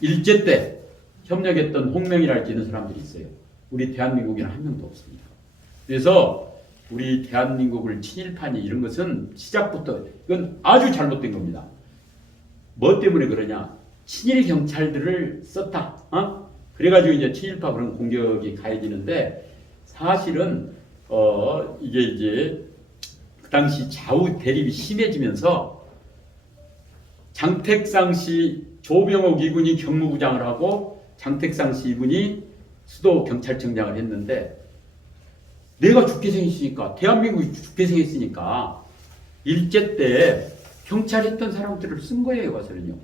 일제 때 협력했던 홍명이랄지 이런 사람들이 있어요. 우리 대한민국에는 한 명도 없습니다. 그래서 우리 대한민국을 친일파니 이런 것은 시작부터 이건 아주 잘못된 겁니다. 뭐 때문에 그러냐? 친일 경찰들을 썼다. 그래가지고 이제 친일파 그런 공격이 가해지는데 사실은 이게 이제 그 당시 좌우 대립이 심해지면서 장택상 씨 조병옥 이군이 경무부장을 하고 장택상 씨 이분이 수도 경찰청장을 했는데 내가 죽게 생겼으니까 대한민국이 죽게 생겼으니까 일제 때 경찰했던 사람들을 쓴 거예요. 가서는요.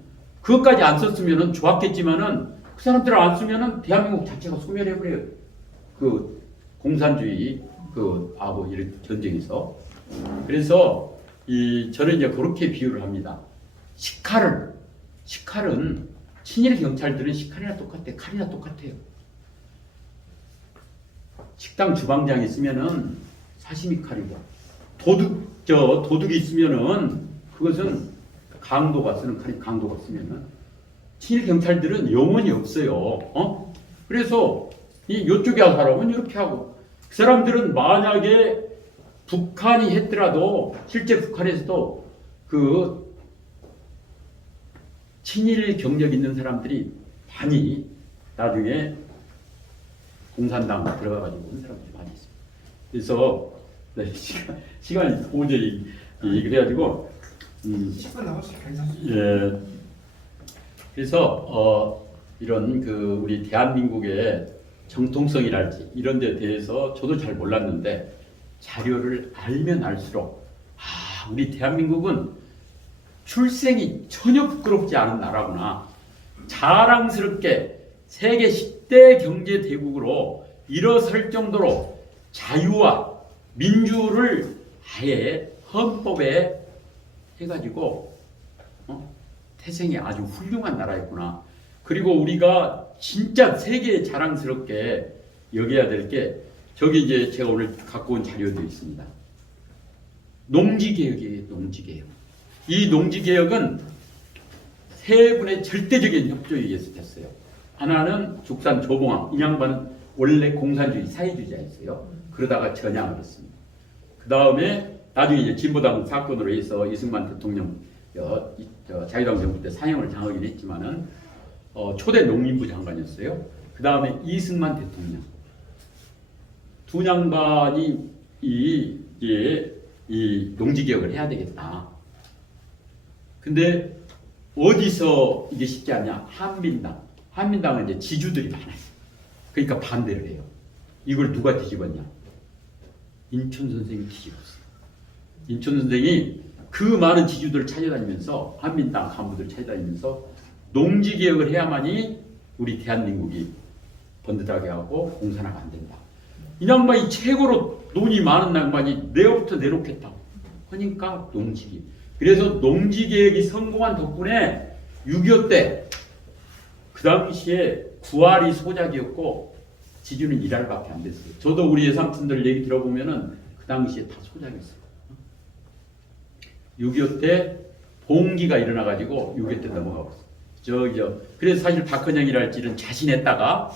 그것까지 안 썼으면은 좋았겠지만은 그 사람들을 안 쓰면은 대한민국 자체가 소멸해버려요. 그 공산주의 하고 이런 전쟁에서. 그래서 저는 이제 그렇게 비유를 합니다. 식칼은 친일 경찰들은 식칼이나 똑같아, 칼이나 똑같아요. 식당 주방장이 있으면은 사시미 칼이고 도둑이 있으면은 그것은 강도가 쓰는 칼이 강도가 쓰면은 친일 경찰들은 영원히 없어요. 그래서 이쪽에 한 사람은 이렇게 하고 그 사람들은 만약에 북한이 했더라도 실제 북한에서도 그 친일 경력 있는 사람들이 많이 나중에 공산당 들어가가지고 온 사람들이 많이 있습니다. 그래서 네, 시간이 도저히 얘기를 해가지고 10분 남았어요. 괜찮습니다. 예. 그래서 이런 우리 대한민국의 정통성이랄지 이런 데 대해서 저도 잘 몰랐는데 자료를 알면 알수록 우리 대한민국은 출생이 전혀 부끄럽지 않은 나라구나. 자랑스럽게 세계 10대 경제 대국으로 일어설 정도로 자유와 민주를 아예 헌법에 해가지고 태생이 아주 훌륭한 나라였구나. 그리고 우리가 진짜 세계에 자랑스럽게 여겨야 될 게 저기 이제 제가 오늘 갖고 온 자료도 있습니다. 농지개혁이에요. 농지개혁. 이 농지개혁은 세 분의 절대적인 협조에 의해서 됐어요. 하나는 죽산 조봉암, 이 양반은 원래 공산주의 사회주의자였어요. 그러다가 전향을 했습니다. 그 다음에 나중에 이제 진보당 사건으로 해서 이승만 대통령 자유당 정부 때 사형을 당하긴 했지만은 초대 농림부 장관이었어요. 그 다음에 이승만 대통령 두 양반이 이 농지개혁을 해야 되겠다. 근데 어디서 이게 쉽지 않냐? 한민당은 이제 지주들이 많아요. 그러니까 반대를 해요. 이걸 누가 뒤집었냐? 인천 선생이 뒤집었어요. 인천 선생이 그 많은 지주들을 찾아다니면서 한민당 간부들을 찾아다니면서 농지개혁을 해야만이 우리 대한민국이 번듯하게 하고 공산화가 안 된다. 이 양반이 최고로 돈이 많은 양반이 내업부터 내놓겠다. 그러니까 농지개혁. 그래서 농지개혁이 성공한 덕분에 6.25 때 그 당시에 9알이 소작이었고 지주는 1알밖에 안 됐어요. 저도 우리 예삼촌들 얘기 들어보면은 그 당시에 다 소작이었어요. 6.25 때 봉기가 일어나가지고 6.25 때 넘어가고 있어요. 그래서 사실 박헌영이랄지는 자신했다가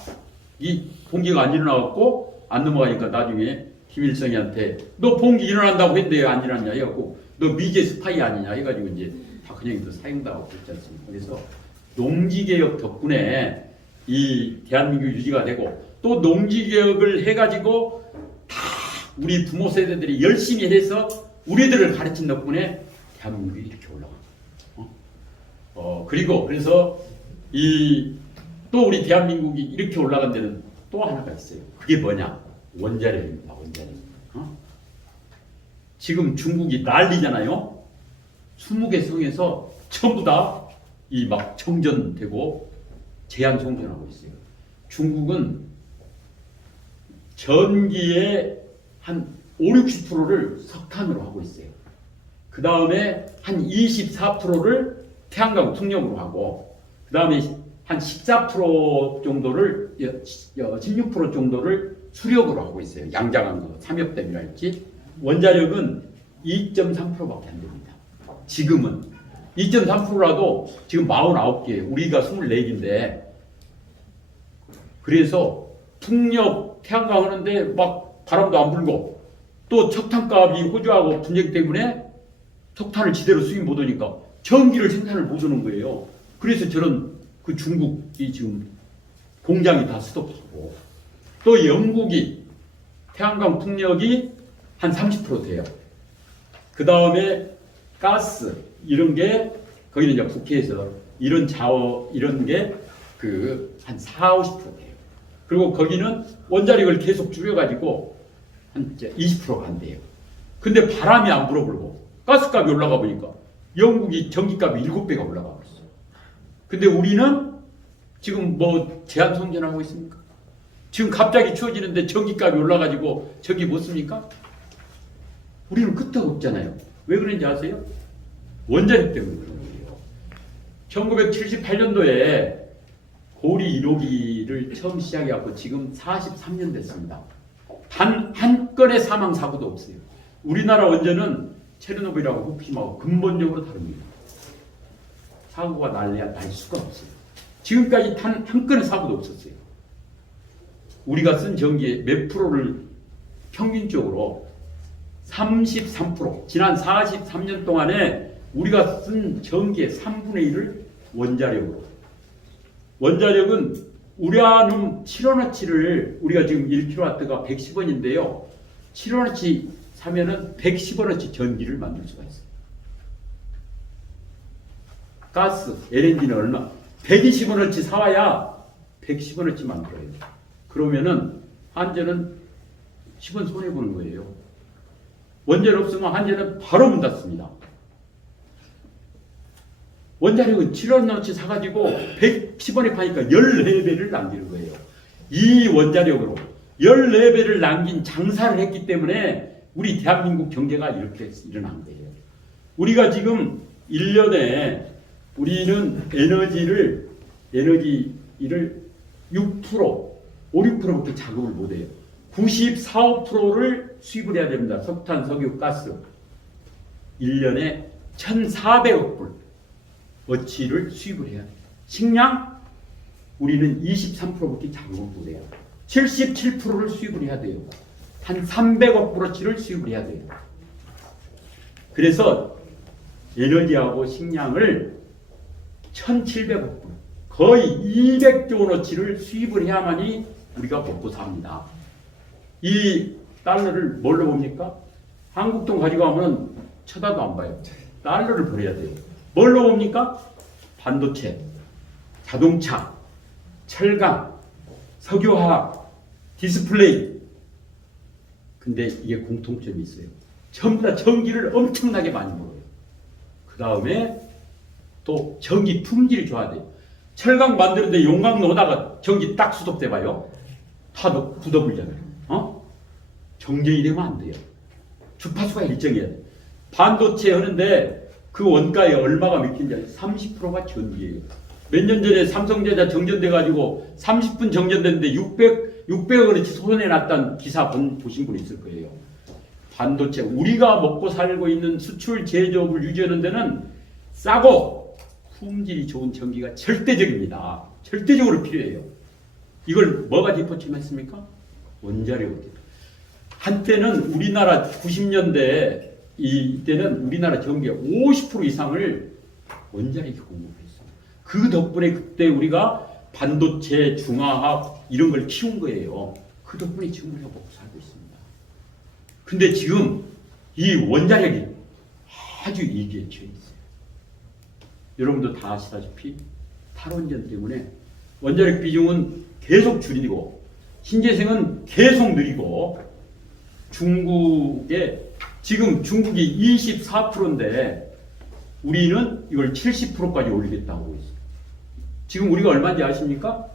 이 봉기가 안 일어나갖고 안 넘어가니까 나중에 김일성이한테 너 봉기 일어난다고 했는데 왜 안 일어났냐 해갖고 너 미제 스파이 아니냐 해가지고 이제 박헌영이도 사형당하고 그랬지 않습니까? 그래서 농지개혁 덕분에 이 대한민국 유지가 되고 또 농지개혁을 해가지고 다 우리 부모 세대들이 열심히 해서 우리들을 가르친 덕분에 대한민국이 이렇게 올라가. 그리고 그래서 또 우리 대한민국이 이렇게 올라간 데는 또 하나가 있어요. 그게 뭐냐? 원자력입니다. 원자력. 지금 중국이 난리잖아요. 20개 성에서 전부 다 막 청전되고 제한 송전하고 있어요. 중국은 전기의 한 50~60%를 석탄으로 하고 있어요. 그 다음에 한 24%를 태양광 풍력으로 하고 그 다음에 한 14% 정도를 16% 정도를 수력으로 하고 있어요. 양장한 거, 삼엽댐이랄지. 원자력은 2.3%밖에 안 됩니다. 지금은 2.3%라도 지금 49개, 우리가 24개인데 그래서 풍력, 태양광 하는데 막 바람도 안 불고 또 석탄값이 호주하고 분쟁 때문에 석탄을 제대로 수입 못 하니까 전기를 생산을 못 하는 거예요. 그래서 저런 그 중국이 지금 공장이 다 스톱하고 또 영국이 태양광 풍력이 한 30% 돼요. 그 다음에 가스 이런 게 거기는 이제 국회에서 이런 이런 게 한 40~50% 돼요. 그리고 거기는 원자력을 계속 줄여가지고 한 20%가 안 돼요. 근데 바람이 안 불어불고 가스값이 올라가 보니까 영국이 전기값이 7배가 올라가고 있어요. 근데 우리는 지금 뭐 제한 성전하고 있습니까? 지금 갑자기 추워지는데 전기값이 올라가지고 전기 못 씁니까? 우리는 끄떡없잖아요. 왜 그런지 아세요? 원자력 때문에 그런 거예요. 1978년도에 고리 1호기를 처음 시작해갖고 지금 43년 됐습니다. 단 한 건의 사망 사고도 없어요. 우리나라 원전은 체르노빌하고 후쿠시마하고 근본적으로 다릅니다. 사고가 날 수가 없어요. 지금까지 단 한 건의 사고도 없었어요. 우리가 쓴 전기의 몇 프로를 평균적으로 33%, 지난 43년 동안에 우리가 쓴 전기의 3분의 1을 원자력으로. 원자력은 우라늄 7원어치를 우리가 지금 1kW가 110원인데요. 7원어치 사면은 110원어치 전기를 만들 수가 있어요. 가스, LNG는 얼마? 120원어치 사와야 110원어치 만들어야 돼요. 그러면은 한전은 10원 손해보는 거예요. 원자력 없으면 한전은 바로 문 닫습니다. 원자력은 7원어치 사가지고 110원에 파니까 14배를 남기는 거예요. 이 원자력으로 14배를 남긴 장사를 했기 때문에 우리 대한민국 경제가 이렇게 일어난 거예요. 우리가 지금 1년에 우리는 에너지를 6%, 5, 6%밖에 자금을 못해요. 94, 5%를 수입을 해야 됩니다. 석탄, 석유, 가스. 1년에 1,400억 불 어치를 수입을 해야 돼요. 식량 우리는 23%밖에 자금을 못해요. 77%를 수입을 해야 돼요. 한 300억 불어치를 수입을 해야 돼요. 그래서 에너지하고 식량을 1,700억 불, 거의 200조 원어치를 수입을 해야만이 우리가 먹고 삽니다. 이 달러를 뭘로 봅니까? 한국 돈 가지고 가면 쳐다도 안 봐요. 달러를 버려야 돼요. 뭘로 봅니까? 반도체, 자동차, 철강, 석유화학, 디스플레이. 근데 이게 공통점이 있어요. 전부 다 전기를 엄청나게 많이 먹어요. 그 다음에 또 전기 품질이 좋아야 돼요. 철강 만드는데 용광 넣다가 전기 딱 수독돼 봐요. 다 굳어버리잖아요. 정전이 되면 안 돼요. 주파수가 일정해야 돼요. 반도체 하는데 그 원가에 얼마가 맥힌지 30%가 전기예요. 몇 년 전에 삼성전자 정전돼가지고 30분 정전됐는데 600억 원어치 손해났던 기사 보신 분 있을 거예요. 반도체, 우리가 먹고 살고 있는 수출 제조업을 유지하는 데는 싸고 품질이 좋은 전기가 절대적입니다. 절대적으로 필요해요. 이걸 뭐가 뒷받침했습니까? 원자력으로. 한때는 우리나라 90년대 이때는 우리나라 전기의 50% 이상을 원자력이 공급했어요. 그 덕분에 그때 우리가 반도체, 중화학 이런 걸 키운 거예요. 그 덕분에 지금 우리가 먹고 살고 있습니다. 근데 지금 이 원자력이 아주 위기에 처해 있어요. 여러분도 다 아시다시피 탈원전 때문에 원자력 비중은 계속 줄이고 신재생은 계속 느리고 지금 중국이 24%인데 우리는 이걸 70%까지 올리겠다고 하고 있어요. 지금 우리가 얼마인지 아십니까?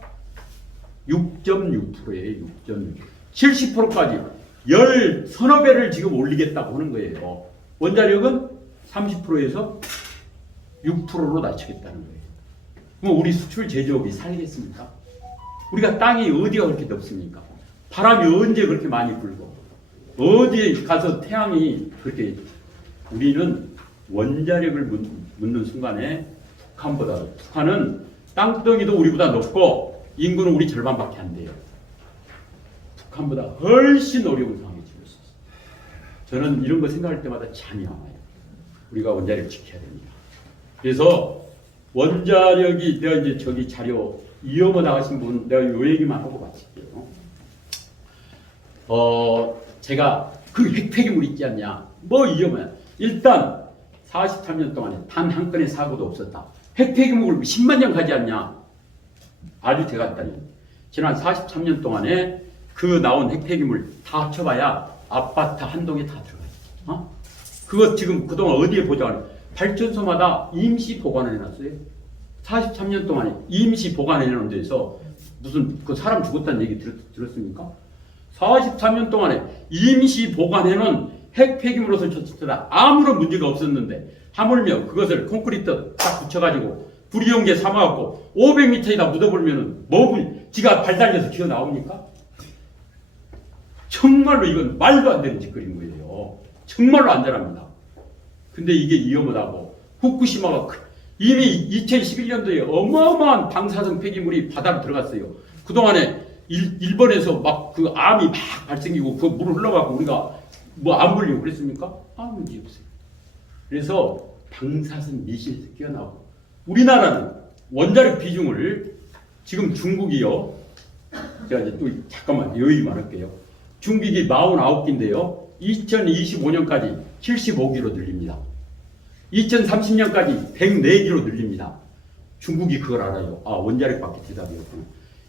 6.6%예요. 6.6%. 70%까지 서너 배를 지금 올리겠다고 하는 거예요. 원자력은 30%에서 6%로 낮추겠다는 거예요. 그럼 우리 수출 제조업이 살겠습니까? 우리가 땅이 어디가 그렇게 넓습니까? 바람이 언제 그렇게 많이 불고 어디에 가서 태양이 그렇게. 우리는 원자력을 묻는 순간에 북한은 땅덩이도 우리보다 높고 인구는 우리 절반밖에 안 돼요. 북한보다 훨씬 어려운 상황에 처할 수 있어요. 저는 이런 거 생각할 때마다 잠이 안 와요. 우리가 원자력 지켜야 됩니다. 그래서 원자력이, 내가 이제 저기 자료 이어머 나가신 분 내가 요 얘기만 하고 마칠게요. 제가 그 핵폐기물 있지 않냐? 뭐 이어머야. 일단 43년 동안에 단 한 건의 사고도 없었다. 핵폐기물을 10만 년 가지 않냐? 아주 대갔다니. 지난 43년 동안에 그 나온 핵폐기물 다 합쳐봐야 아파트 한 동에 다 들어가요. 그거 지금 그동안 어디에 보관해? 발전소마다 임시 보관을 해놨어요. 43년 동안에 임시 보관해놓은 데서 무슨 그 사람 죽었다는 얘기 들었습니까? 43년 동안에 임시 보관해놓은 핵 폐기물로서 쳤을 아무런 문제가 없었는데 하물며 그것을 콘크리트 딱 붙여가지고 불이용계 삼아갖고 500m에다 묻어버리면은 지가 발 달려서 기어 나옵니까? 정말로 이건 말도 안 되는 짓거리인 거예요. 정말로 안 잘합니다. 근데 이게 위험하다고 후쿠시마가 이미 2011년도에 어마어마한 방사성 폐기물이 바다로 들어갔어요. 그동안에 일본에서 막 그 암이 막 발생기고 그 물 흘러가고 우리가 뭐 안 걸리고 그랬습니까? 아무 문제 없어요. 그래서 방사선 미실에서 끼어나오고 우리나라는 원자력 비중을 지금 중국이요. 제가 이제 또 잠깐만 여유만 할게요. 중국이 49기인데요. 2025년까지 75기로 늘립니다. 2030년까지 104기로 늘립니다. 중국이 그걸 알아요. 아, 원자력밖에 대답이 없구나.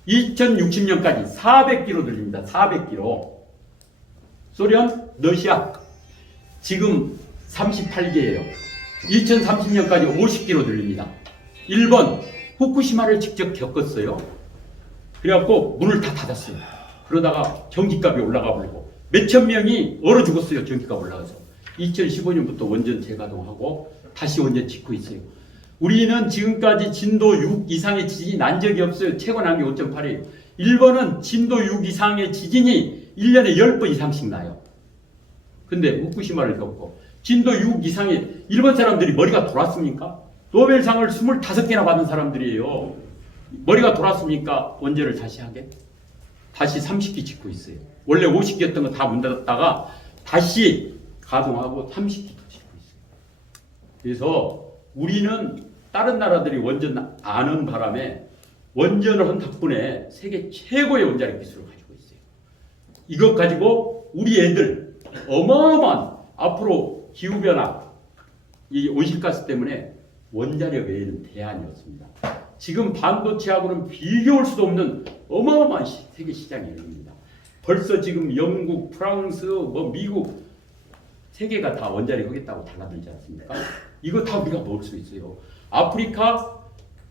2060년까지 400기로 늘립니다. 400기로. 소련, 러시아 지금 38개예요. 2030년까지 50기로 늘립니다. 일본 후쿠시마를 직접 겪었어요. 그래갖고 문을 다 닫았어요. 그러다가 전기값이 올라가 버리고 몇천 명이 얼어 죽었어요. 전기값 올라가서. 2015년부터 원전 재가동하고 다시 원전 짓고 있어요. 우리는 지금까지 진도 6 이상의 지진이 난 적이 없어요. 최고 난 게 5.8이에요. 일본은 진도 6 이상의 지진이 1년에 10번 이상씩 나요. 근데 후쿠시마를 겪고 진도 6 이상의 일본 사람들이 머리가 돌았습니까? 노벨상을 25개나 받은 사람들이에요. 머리가 돌았습니까? 원전을 다시 하게? 다시 30기 짓고 있어요. 원래 50기였던 거 다 문 닫았다가 다시 가동하고 30기 더 짓고 있어요. 그래서 우리는 다른 나라들이 원전 안 한 바람에 원전을 한 덕분에 세계 최고의 원자력 기술을 가지고 있어요. 이것 가지고 우리 애들 어마어마한 앞으로 기후변화, 이 온실가스 때문에 원자력 외에는 대안이 없습니다. 지금 반도체하고는 비교할 수도 없는 어마어마한 세계 시장이 열립니다. 벌써 지금 영국, 프랑스, 미국 세계가 다 원자력 하겠다고 달라들지 않습니까? 이거 다 우리가 먹을 수 있어요. 아프리카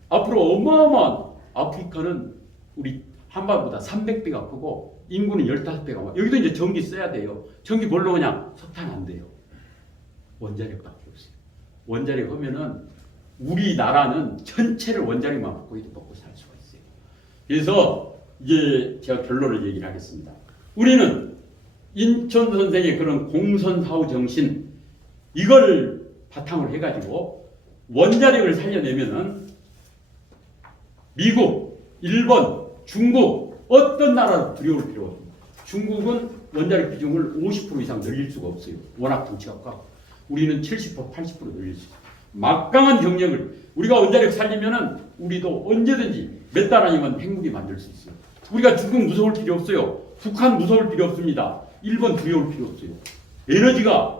앞으로 어마어마한 아프리카는 우리 한반보다 300배가 크고 인구는 15배가 많아요. 여기도 이제 전기 써야 돼요. 전기 뭘로 그냥 석탄 안 돼요. 원자력밖에 없어요. 원자력 하면은 우리나라는 전체를 원자력만 갖고 먹고 살 수가 있어요. 그래서 이제 제가 결론을 얘기를 하겠습니다. 우리는 인천 선생의 그런 공선사후 정신 이걸 바탕으로 해가지고 원자력을 살려내면은 미국, 일본, 중국 어떤 나라도 두려울 필요가 없습니다. 중국은 원자력 비중을 50% 이상 늘릴 수가 없어요. 워낙 덩치가 커. 우리는 70%, 80% 늘릴 수 있어요. 막강한 경력을 우리가 원자력 살리면은 우리도 언제든지 몇 달 아니면 핵무기 만들 수 있어요. 우리가 중국 무서울 필요 없어요. 북한 무서울 필요 없습니다. 일본 두려울 필요 없어요. 에너지가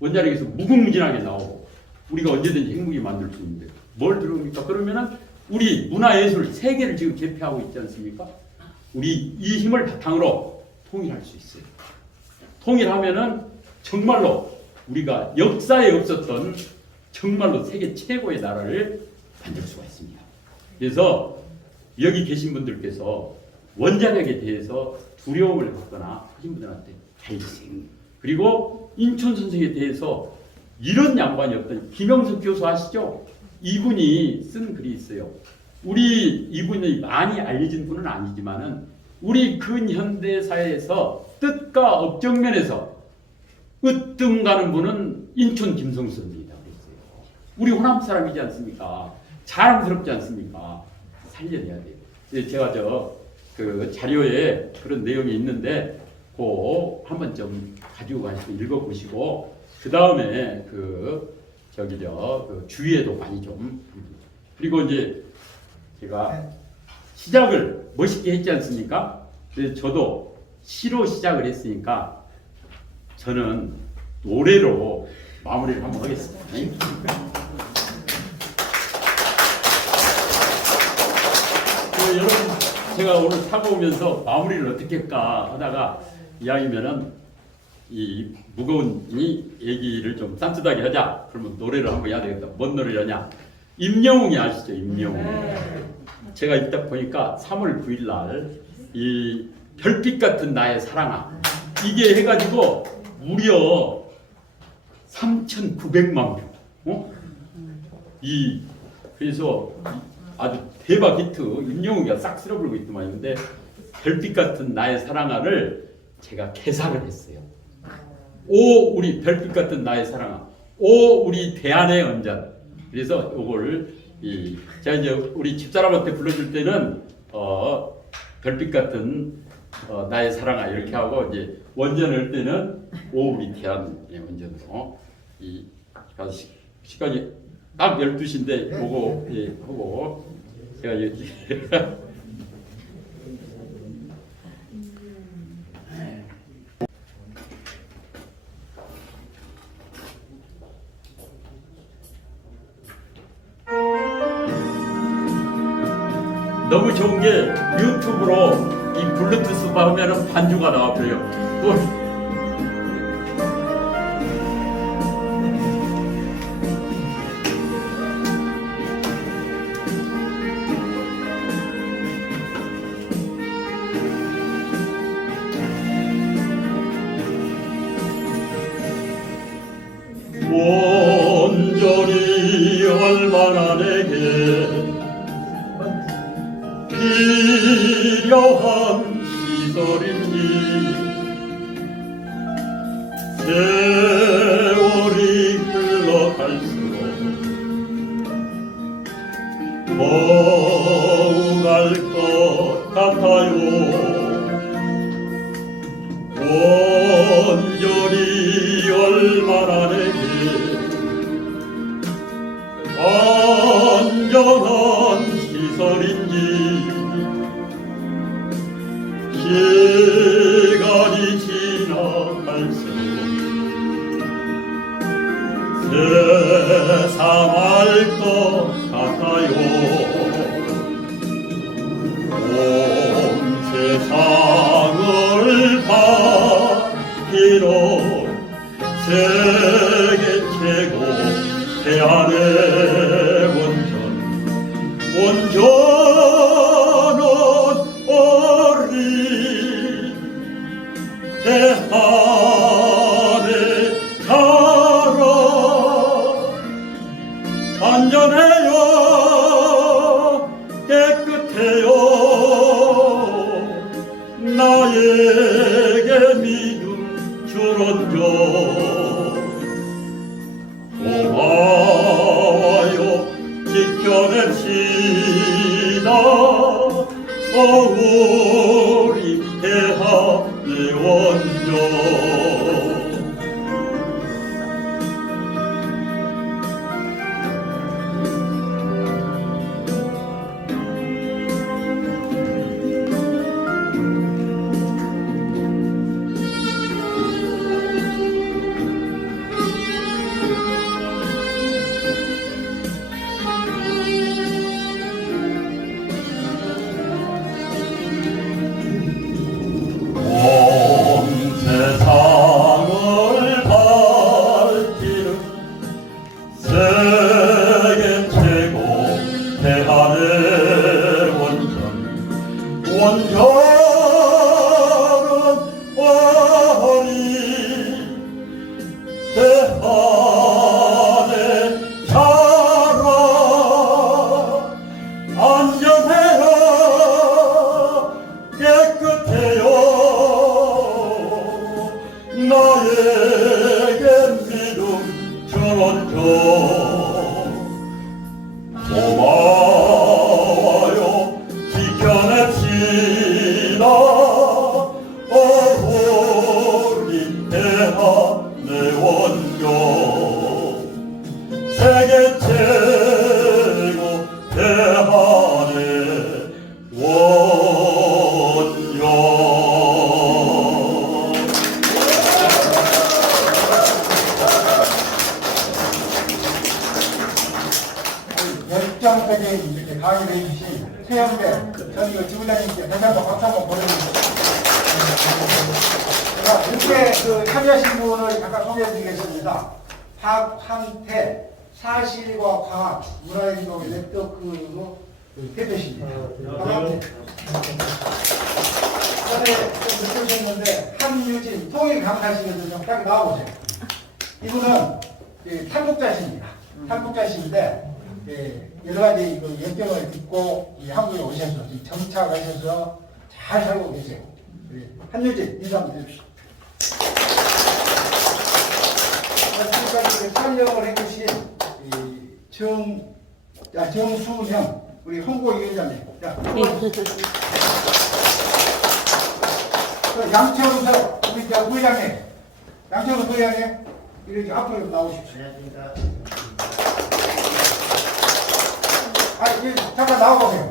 원자력에서 무궁무진하게 나오고 우리가 언제든지 핵무기 만들 수 있는데 뭘 들어옵니까? 그러면은 우리 문화예술 세계를 지금 개폐하고 있지 않습니까? 우리 이 힘을 바탕으로 통일할 수 있어요. 통일하면은 정말로 우리가 역사에 없었던 정말로 세계 최고의 나라를 만들 수가 있습니다. 그래서 여기 계신 분들께서 원자력에 대해서 두려움을 갖거나 하신 분들한테 발생 그리고 인천 선생에 대해서 이런 양반이 없던 김영석 교수 아시죠? 이분이 쓴 글이 있어요. 이분이 많이 알려진 분은 아니지만은 우리 근현대 사회에서 뜻과 업적면에서 으뜸 가는 분은 인천 김성수 선생이다 그랬어요. 우리 호남 사람이지 않습니까? 자랑스럽지 않습니까? 살려내야 돼요. 제가 그 자료에 그런 내용이 있는데 그 한번 좀 가지고 가시고 읽어보시고 그 다음에 그 주위에도 많이 좀 그리고 이제 제가 시작을 멋있게 했지 않습니까? 그래서 저도 시로 시작을 했으니까 저는 노래로 마무리를 한번 하겠습니다. 여러분 제가 오늘 타고 오면서 마무리를 어떻게 할까 하다가 이왕이면은 이 무거운 이 얘기를 좀 산뜻하게 하자. 그러면 노래를 한번 해야 되겠다. 뭔 노래를 하냐? 임영웅이 아시죠? 임영웅. 제가 이따 보니까 3월 9일 날 이 별빛 같은 나의 사랑아 이게 해가지고 무려 3,900만 뷰. 그래서 아주 대박 히트 임영웅이가 싹 쓸어불고 있더만 있는데 별빛 같은 나의 사랑아를 제가 개사를 했어요. 오 우리 별빛 같은 나의 사랑아, 오 우리 대안의 언잔. 그래서 요걸 제가 이제 우리 집사람한테 불러줄 때는 별빛 같은 나의 사랑아 이렇게 하고 이제 원전을 때는 오 우리 대안의 언잔으로 시간이 딱 12시인데 보고 하고 제가 여기 너무 좋은 게 유튜브로 이 블루투스 하면은 반주가 나와버려요. 온전히 얼마나 내게 필요한 시설인지 세월이 흘러갈수록 더욱 알 것 같아요. 온전히 얼마나 내게 안전한 시설인지 시간이 지나갈수록 세상 알 것 같아요. 온 세상을 바뀌는 세계 최고 대안의 온전한 어린 대안의 사랑 안전해요 깨끗해요 나에게 믿음 주론죠 고마워요 지켜냅시다 우리 대한의 원조 세상을 밝히는 세계 최고 대한의 원전은 어린 대한의 사랑 안전해요 깨끗해요 나에게 믿음 주론죠 고마워요 지켜냅시다 우리 대한의 원조 세계 최고 대한의 원조 열정까지 이렇게 강의를 해주신 최영배 전 지부장님께 다시 한번 박수 한번 보내드립니다. 이렇게 참여하신 분을 잠깐 소개해드리겠습니다. 박환태, 사실과 과학 문화행동 네트워크 대표십니다. 반갑습니다. 전에 좀 느껴주셨는데 한유진 통일 강사실에서 좀 딱 나와보세요. 이분은 탈북자십니다. 탈북자신데 여러 가지 역경을 딛고 한국에 오셔서 정착하셔서 잘 살고 계세요. 한유진 인사 한번 해주십시오. 지금까지 촬영을 해주신 정수명 우리 홍보위원장님. 양철우서 우리 부회장님, 양철우 부회장님 이렇게 앞으로 나오십시오. 안녕하십니까. 잠깐 나와보세요.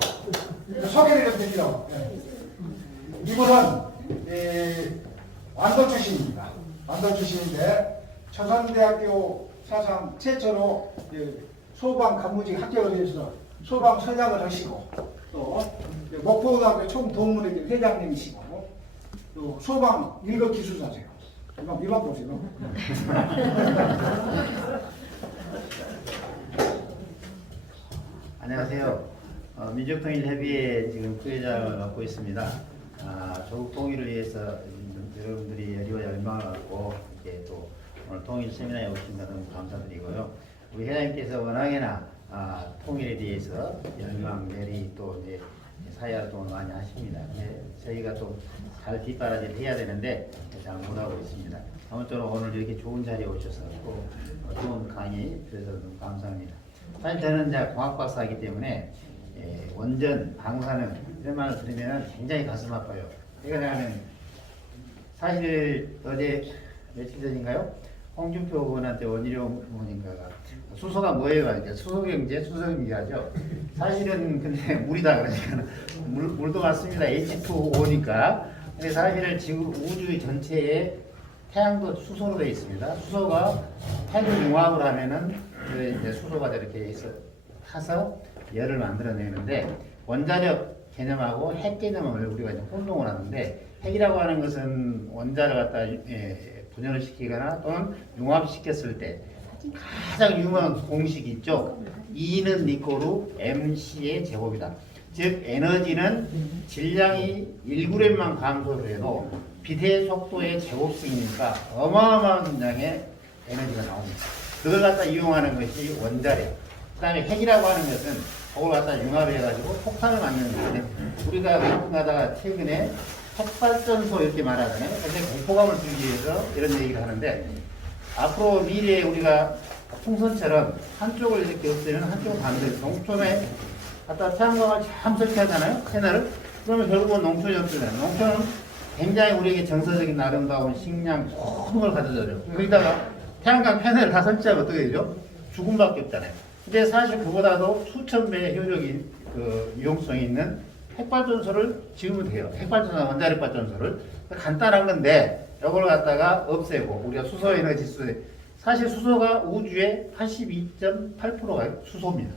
소개를 좀 드리라고. 이분은 완도 출신입니다. 완도 출신인데 초산대학교 사상 최초로 소방 간무직 합격을 해서 소방 선양을 하시고 또 목포고등학교 총동문회 회장님이시고 또 소방 일급 기술사세요. 이만 보세요. 안녕하세요. 민족통일협의회 지금 부회장을 맡고 있습니다. 조국 통일을 위해서 여러분들이 열의와 열망을 갖고 이렇게 또 오늘 통일 세미나에 오신 것 너무 감사드리고요. 우리 회장님께서 워낙에나 통일에 대해서 열망, 열의 또 이제 사회활동을 많이 하십니다. 저희가 또 잘 뒷바라지를 해야 되는데 잘 못하고 있습니다. 아무쪼록 오늘 이렇게 좋은 자리에 오셔서 또 좋은 강의 주셔서 너무 감사합니다. 사실 저는 이제 공학 박사이기 때문에 원전, 방사능 이런 말을 들으면 굉장히 가슴 아파요. 왜냐하면 사실 어제 며칠 전인가요? 홍준표 의원한테 원희룡 의원인가가 수소가 뭐예요? 하니까 수소경제, 수소경제하죠. 사실은 근데 물이다 그러니까 물도 맞습니다. H2O니까. 근데 사실은 지구 우주 전체에 태양도 수소로 되어 있습니다. 수소가 핵을 융합을 하면은 이제 수소가 이렇게 타서 열을 만들어내는데 원자력 개념하고 핵 개념을 우리가 이제 혼동을 하는데 핵이라고 하는 것은 원자를 갖다 분열을 시키거나 또는 융합시켰을 때 가장 유명한 공식이 있죠. E는 니꼬르 MC의 제곱이다. 즉 에너지는 질량이 1g만 감소를 해도 빛의 속도의 제곱승이니까 어마어마한 양의 에너지가 나옵니다. 그걸 갖다 이용하는 것이 원자력. 그 다음에 핵이라고 하는 것은 그걸 갖다 융합해가지고 폭탄을 만드는 건데 우리가 가끔 가다가 최근에 핵발전소 이렇게 말하잖아요. 근데 공포감을 주기 위해서 이런 얘기를 하는데 앞으로 미래에 우리가 풍선처럼 한쪽을 이렇게 없애면 한쪽은 반대로 농촌에 갖다 태양광을 참 설치하잖아요. 패널을. 그러면 결국은 농촌이 없어져요. 농촌은 굉장히 우리에게 정서적인 아름다운 식량 큰 걸 가져다줘요. 거기다가 태양광 패널을 다 설치하면 어떻게 되죠? 죽음밖에 없잖아요. 근데 사실 그보다도 수천 배의 효율적인 유용성이 있는 핵발전소를 지으면 돼요. 핵발전소, 원자력 발전소를. 간단한 건데 이걸 갖다가 없애고 우리가 수소 에너지 사실 수소가 우주의 82.8%가 수소입니다.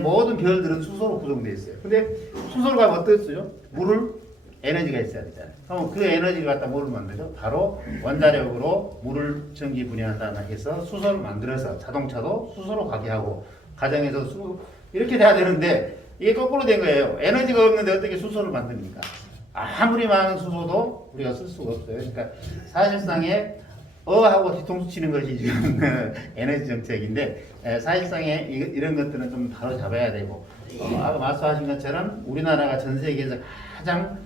모든 별들은 수소로 구성되어 있어요. 근데 수소를 가면 어떻겠어요? 물을 에너지가 있어야 되잖아요. 그럼 그 에너지를 갖다 뭐를 만들죠? 바로 원자력으로 물을 전기 분해한다 해서 수소를 만들어서 자동차도 수소로 가게 하고 가정에서 이렇게 돼야 되는데 이게 거꾸로 된 거예요. 에너지가 없는데 어떻게 수소를 만듭니까? 아무리 많은 수소도 우리가 쓸 수가 없어요. 그러니까 사실상에 하고 뒤통수 치는 것이 지금 에너지 정책인데 사실상에 이런 것들은 좀 바로 잡아야 되고 아까 말씀하신 것처럼 우리나라가 전 세계에서 가장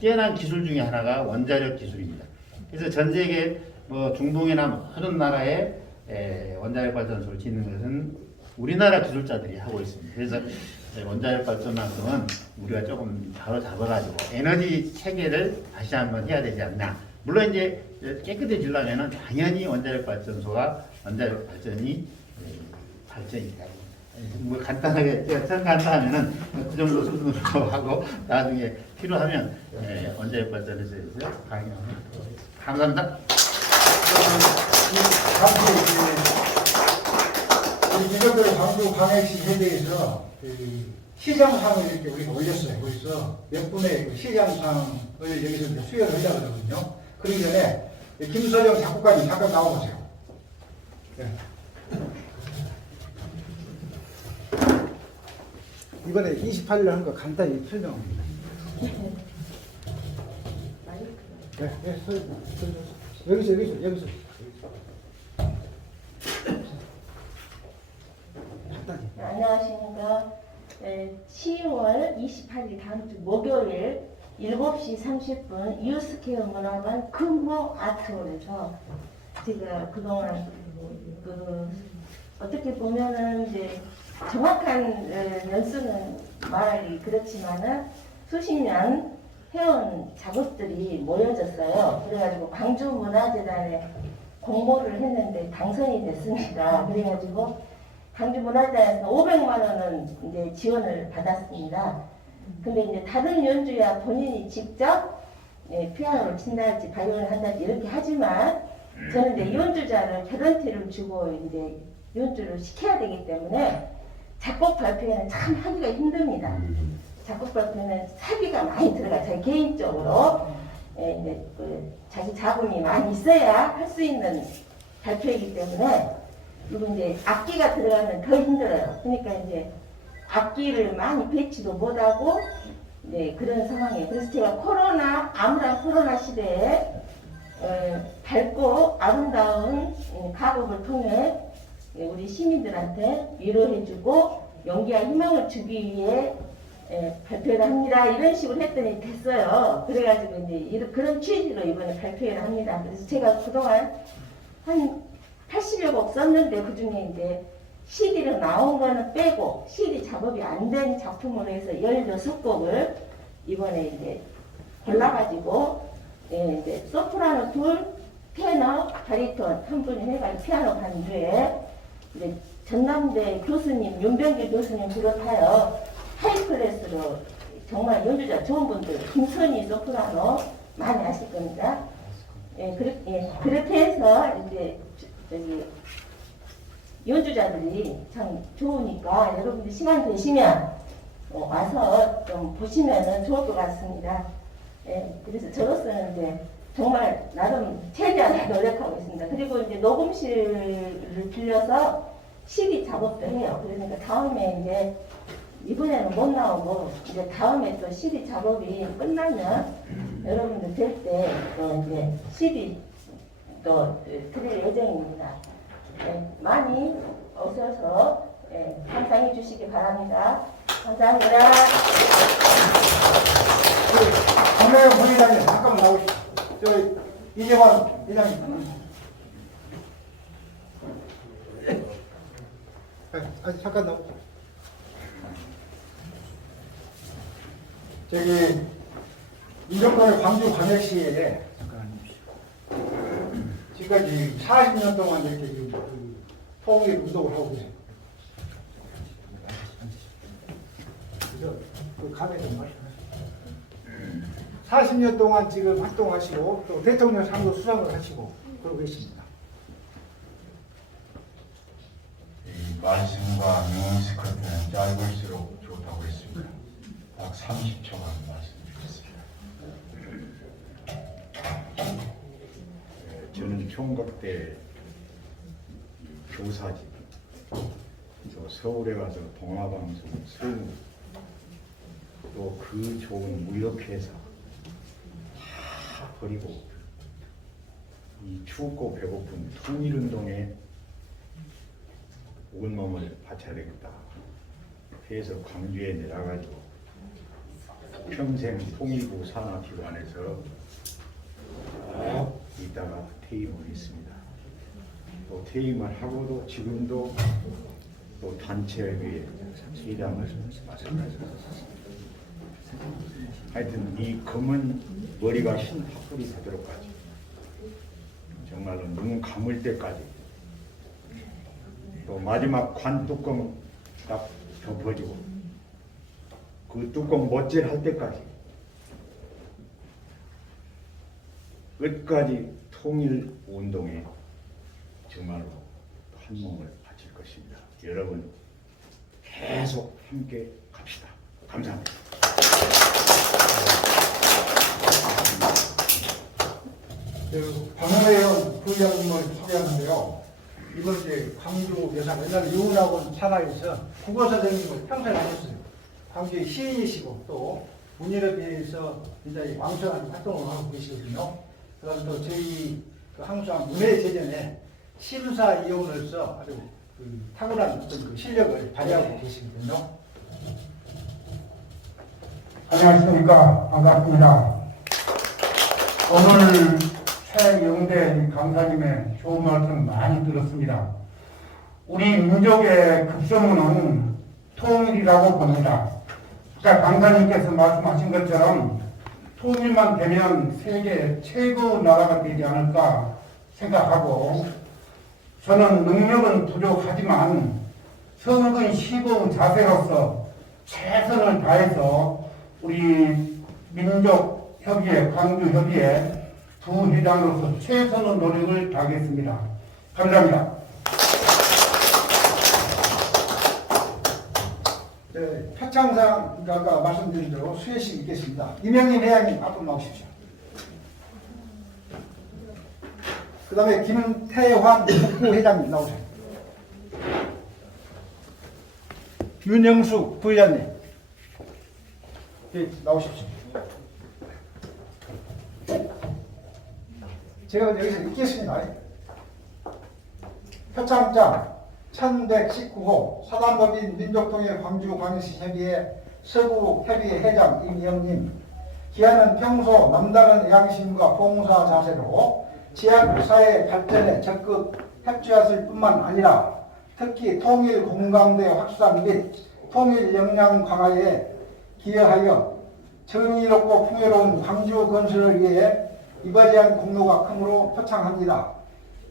뛰어난 기술 중에 하나가 원자력 기술입니다. 그래서 전 세계 중동이나 모든 나라에 원자력 발전소를 짓는 것은 우리나라 기술자들이 하고 있습니다. 그래서 원자력 발전만큼은 우리가 조금 바로 잡아가지고 에너지 체계를 다시 한번 해야 되지 않나. 물론 이제 깨끗해지려면 당연히 원자력 발전소와 원자력 발전이 발전이 돼야 됩니다. 뭐 간단하게 제가 간단하면은 그 정도 수준으로 하고 나중에 필요하면 원자력 발전에 대해서 강의하면 감사합니다. 이것들 광주 광역시 협의회에서 시장상을 이렇게 우리가 올렸어요. 그래서 몇 분의 시장상을 여기서 수여를 하려고 그러거든요. 그러기 전에 김서정 작곡가님 잠깐 나와보세요. 네. 이번에 28일 한 거 간단히 설명합니다. 네, 네, 여기서. 간단히. 네, 안녕하십니까. 10월 28일 다음 주 목요일 7시 30분 이웃스퀘어 문화관 금호 아트홀에서 제가 그동안 어떻게 보면은 이제 정확한 연수는 말이 그렇지만은 수십 년 해온 작업들이 모여졌어요. 그래가지고 광주문화재단에 공모를 했는데 당선이 됐습니다. 그래가지고 광주문화재단에서 500만 원은 이제 지원을 받았습니다. 근데 이제 다른 연주야 본인이 직접 피아노를 친다든지 바이올린을 한다든지 이렇게 하지만 저는 이제 연주자를 개런티를 주고 이제 연주를 시켜야 되기 때문에 작곡 발표회는 참 하기가 힘듭니다. 작곡 발표는 사비가 많이 들어가요. 제 개인적으로 이제 자기 자금이 많이 있어야 할 수 있는 발표이기 때문에 그리고 이제 악기가 들어가면 더 힘들어요. 그러니까 이제 악기를 많이 배치도 못하고 그런 상황이에요. 그래서 제가 암울한 코로나 시대에 밝고 아름다운 가곡을 통해 우리 시민들한테 위로해주고 용기와 희망을 주기 위해 발표를 합니다. 이런 식으로 했더니 됐어요. 그래가지고 이제 그런 취지로 이번에 발표를 합니다. 그래서 제가 그동안 한 80여 곡 썼는데 그 중에 이제 CD로 나온 거는 빼고 CD 작업이 안 된 작품으로 해서 16곡을 이번에 이제 골라가지고 이제 소프라노 둘, 테너, 바리톤 한 분이 해가지고 피아노 반주에 이제 전남대 교수님, 윤병길 교수님 비롯하여 하이클래스로 정말 연주자 좋은 분들, 김선희 소프라노 많이 아실 겁니다. 그렇게 해서 이제 저기 연주자들이 참 좋으니까 여러분들 시간 되시면 와서 좀 보시면은 좋을 것 같습니다. 그래서 저로서는 이제 정말 나름 최대한 노력하고 있습니다. 그리고 이제 녹음실을 빌려서 CD 작업도 해요. 그러니까 다음에 이제 이번에는 못 나오고 이제 다음에 또 CD 작업이 끝나면 여러분들 될 때 또 이제 CD 또 드릴 예정입니다. 많이 오셔서 감상해 주시기 바랍니다. 감사합니다. 박명현 부회장님 잠깐만 나오시죠. 저 이재원 회장님. 잠깐 나오죠. 저기 민정당의 광주광역시에 지금까지 40년 동안 이렇게 통일 운동을 하고 계세요. 그죠? 그 감에 좀 말씀하시죠. 40년 동안 지금 활동하시고 또 대통령 상도 수상을 하시고 그러고 계십니다. 이 말씀과 누언스 컨텐츠는 짧을수록 좋다고 했습니다. 딱 30초만 말씀드리겠습니다. 저는 총각 때 교사직, 또 서울에 가서 동아방송, 수능, 또 그 좋은 무역회사 다 버리고 이 춥고 배고픈 통일운동에 온몸을 바쳐야 되겠다 해서 광주에 내려가지고 평생 통일부 산하기관에서 이따가 퇴임을 했습니다. 또 퇴임을 하고도 지금도 또 단체회의 회장을 맡습니다. 하여튼 이 검은 머리가 흰 팥불이 되도록까지 정말로 눈 감을 때까지 또 마지막 관 뚜껑 딱 덮어지고 그 뚜껑 못질 할 때까지 끝까지 통일 운동에 정말로 한 몸을 바칠 것입니다. 여러분 계속 함께 갑시다. 감사합니다. 박명현 부회장님을 소개하는데요. 이번 이제 광주 여상 옛날에 유은학원 산하에서 국어 선생님을 평생 하셨어요. 광주의 시인이시고 또 문예협의회에서 굉장히 왕성한 활동을 하고 계시거든요. 그다음 또 저희 그 항상 문예제전에 심사위원으로서 아주 그 탁월한 어떤 그 실력을 발휘하고 계시거든요. 안녕하십니까. 반갑습니다. 오늘 최영대 강사님의 좋은 말씀 많이 들었습니다. 우리 민족의 급선무는 통일이라고 봅니다. 아까 강사님께서 말씀하신 것처럼 통일만 되면 세계 최고 나라가 되지 않을까 생각하고, 저는 능력은 부족하지만 성근 시고 자세로서 최선을 다해서 우리 민족협의회, 광주협의회 부회장으로서 최선의 노력을 다하겠습니다. 감사합니다. 네, 표창상 아까 말씀드린 대로 수혜식 있겠습니다. 이명림 회장님 앞으로 나오십시오. 그 다음에 김태환 국부회장님 나오세요. 윤영숙 부회장님 나오십시오. 제가 여기서 읽겠습니다. 표창장 1119호 사단법인 민족통일 광주광역시협의회 서구협의회 회장 임영님, 기아는 평소 남다른 양심과 봉사 자세로 지역사회 발전에 적극 협조하실 뿐만 아니라 특히 통일 공감대 확산 및 통일 역량 강화에 기여하여 정의롭고 풍요로운 광주 건설을 위해 이바지한 공로가 크므로 표창합니다.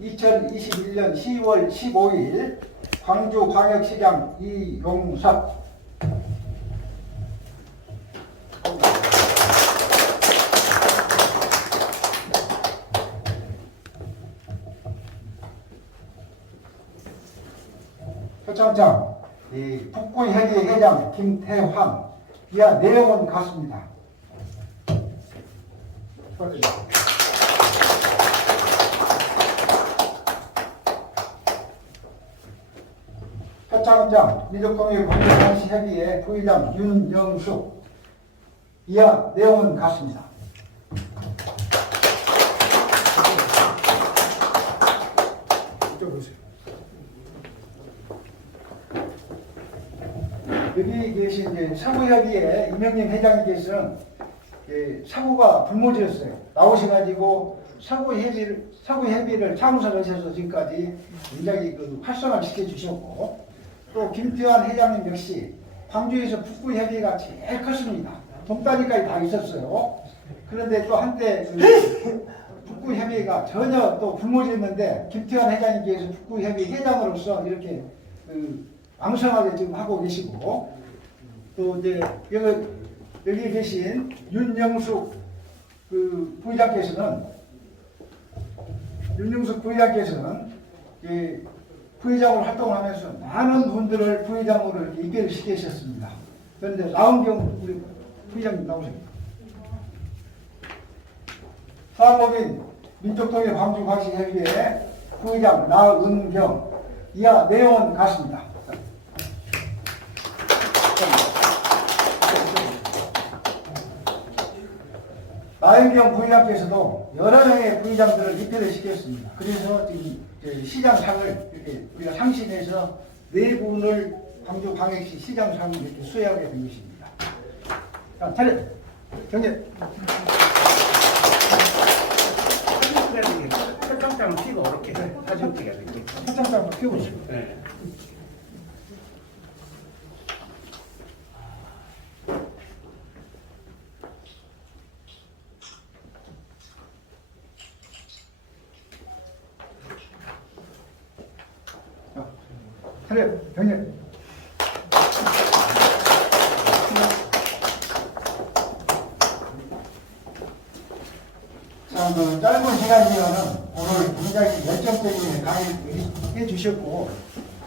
2021년 10월 15일 광주광역시장 이용섭. 표창장 북구협의회 회장 김태환. 이하 내용은 같습니다. 표창장 민족통일 광주광역시협의회 부회장 윤영숙. 이하 내용은 같습니다. 이쪽 보세요. 여기 계신 이제 사구협의회 이명림 회장님께서는 사구가 불모지였어요. 나오셔가지고 사구협의를 창설하셔서 지금까지 굉장히 그 활성화를 시켜주셨고, 또 김태환 회장님 역시 광주에서 북구협의회가 제일 컸습니다. 동단위까지 다 있었어요. 그런데 또 한때 그 북구협의회가 전혀 또 불모지였는데 김태환 회장님께서 북구협의회 회장으로서 이렇게 그 왕성하게 지금 하고 계시고, 또 이제 여기 계신 윤영숙 그 부회장께서는 부회장으로 활동을 하면서 많은 분들을 부회장으로 이렇게 입회를 시키셨습니다. 그런데 나은경 우리 부회장님 나오세요. 사법인 민족통일 광주광역시협의회 부회장 나은경. 이하 내용은 같습니다. 나은경 부회장께서도 여러 명의 부회장들을 입회를 시켰습니다. 그래서 지금 시장상을 이렇게 우리가 상신해서 네 분을 광주광역시 시장상을 이렇게 수여하게 된 것입니다. 자, 차렷. 경례. 표창장은 피고 이렇게 사진 찍어야 되겠죠. 표창장 한번 펴보시죠. 네. 차렷. 경례. 자, 그 짧은 시간이면은 오늘 굉장히 열정적인 강의를 해주셨고,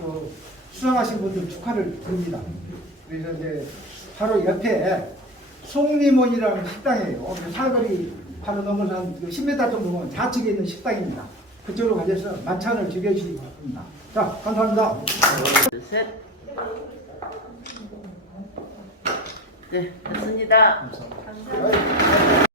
또 수상하신 분들 축하를 드립니다. 그래서 이제 바로 옆에 송림원이라는 식당이에요. 사거리 바로 넘어서 한 10m 정도 보면 좌측에 있는 식당입니다. 그쪽으로 가셔서 만찬을 즐겨주시기 바랍니다. 자, 감사합니다. 둘, 셋. 네, 됐습니다. 감사합니다.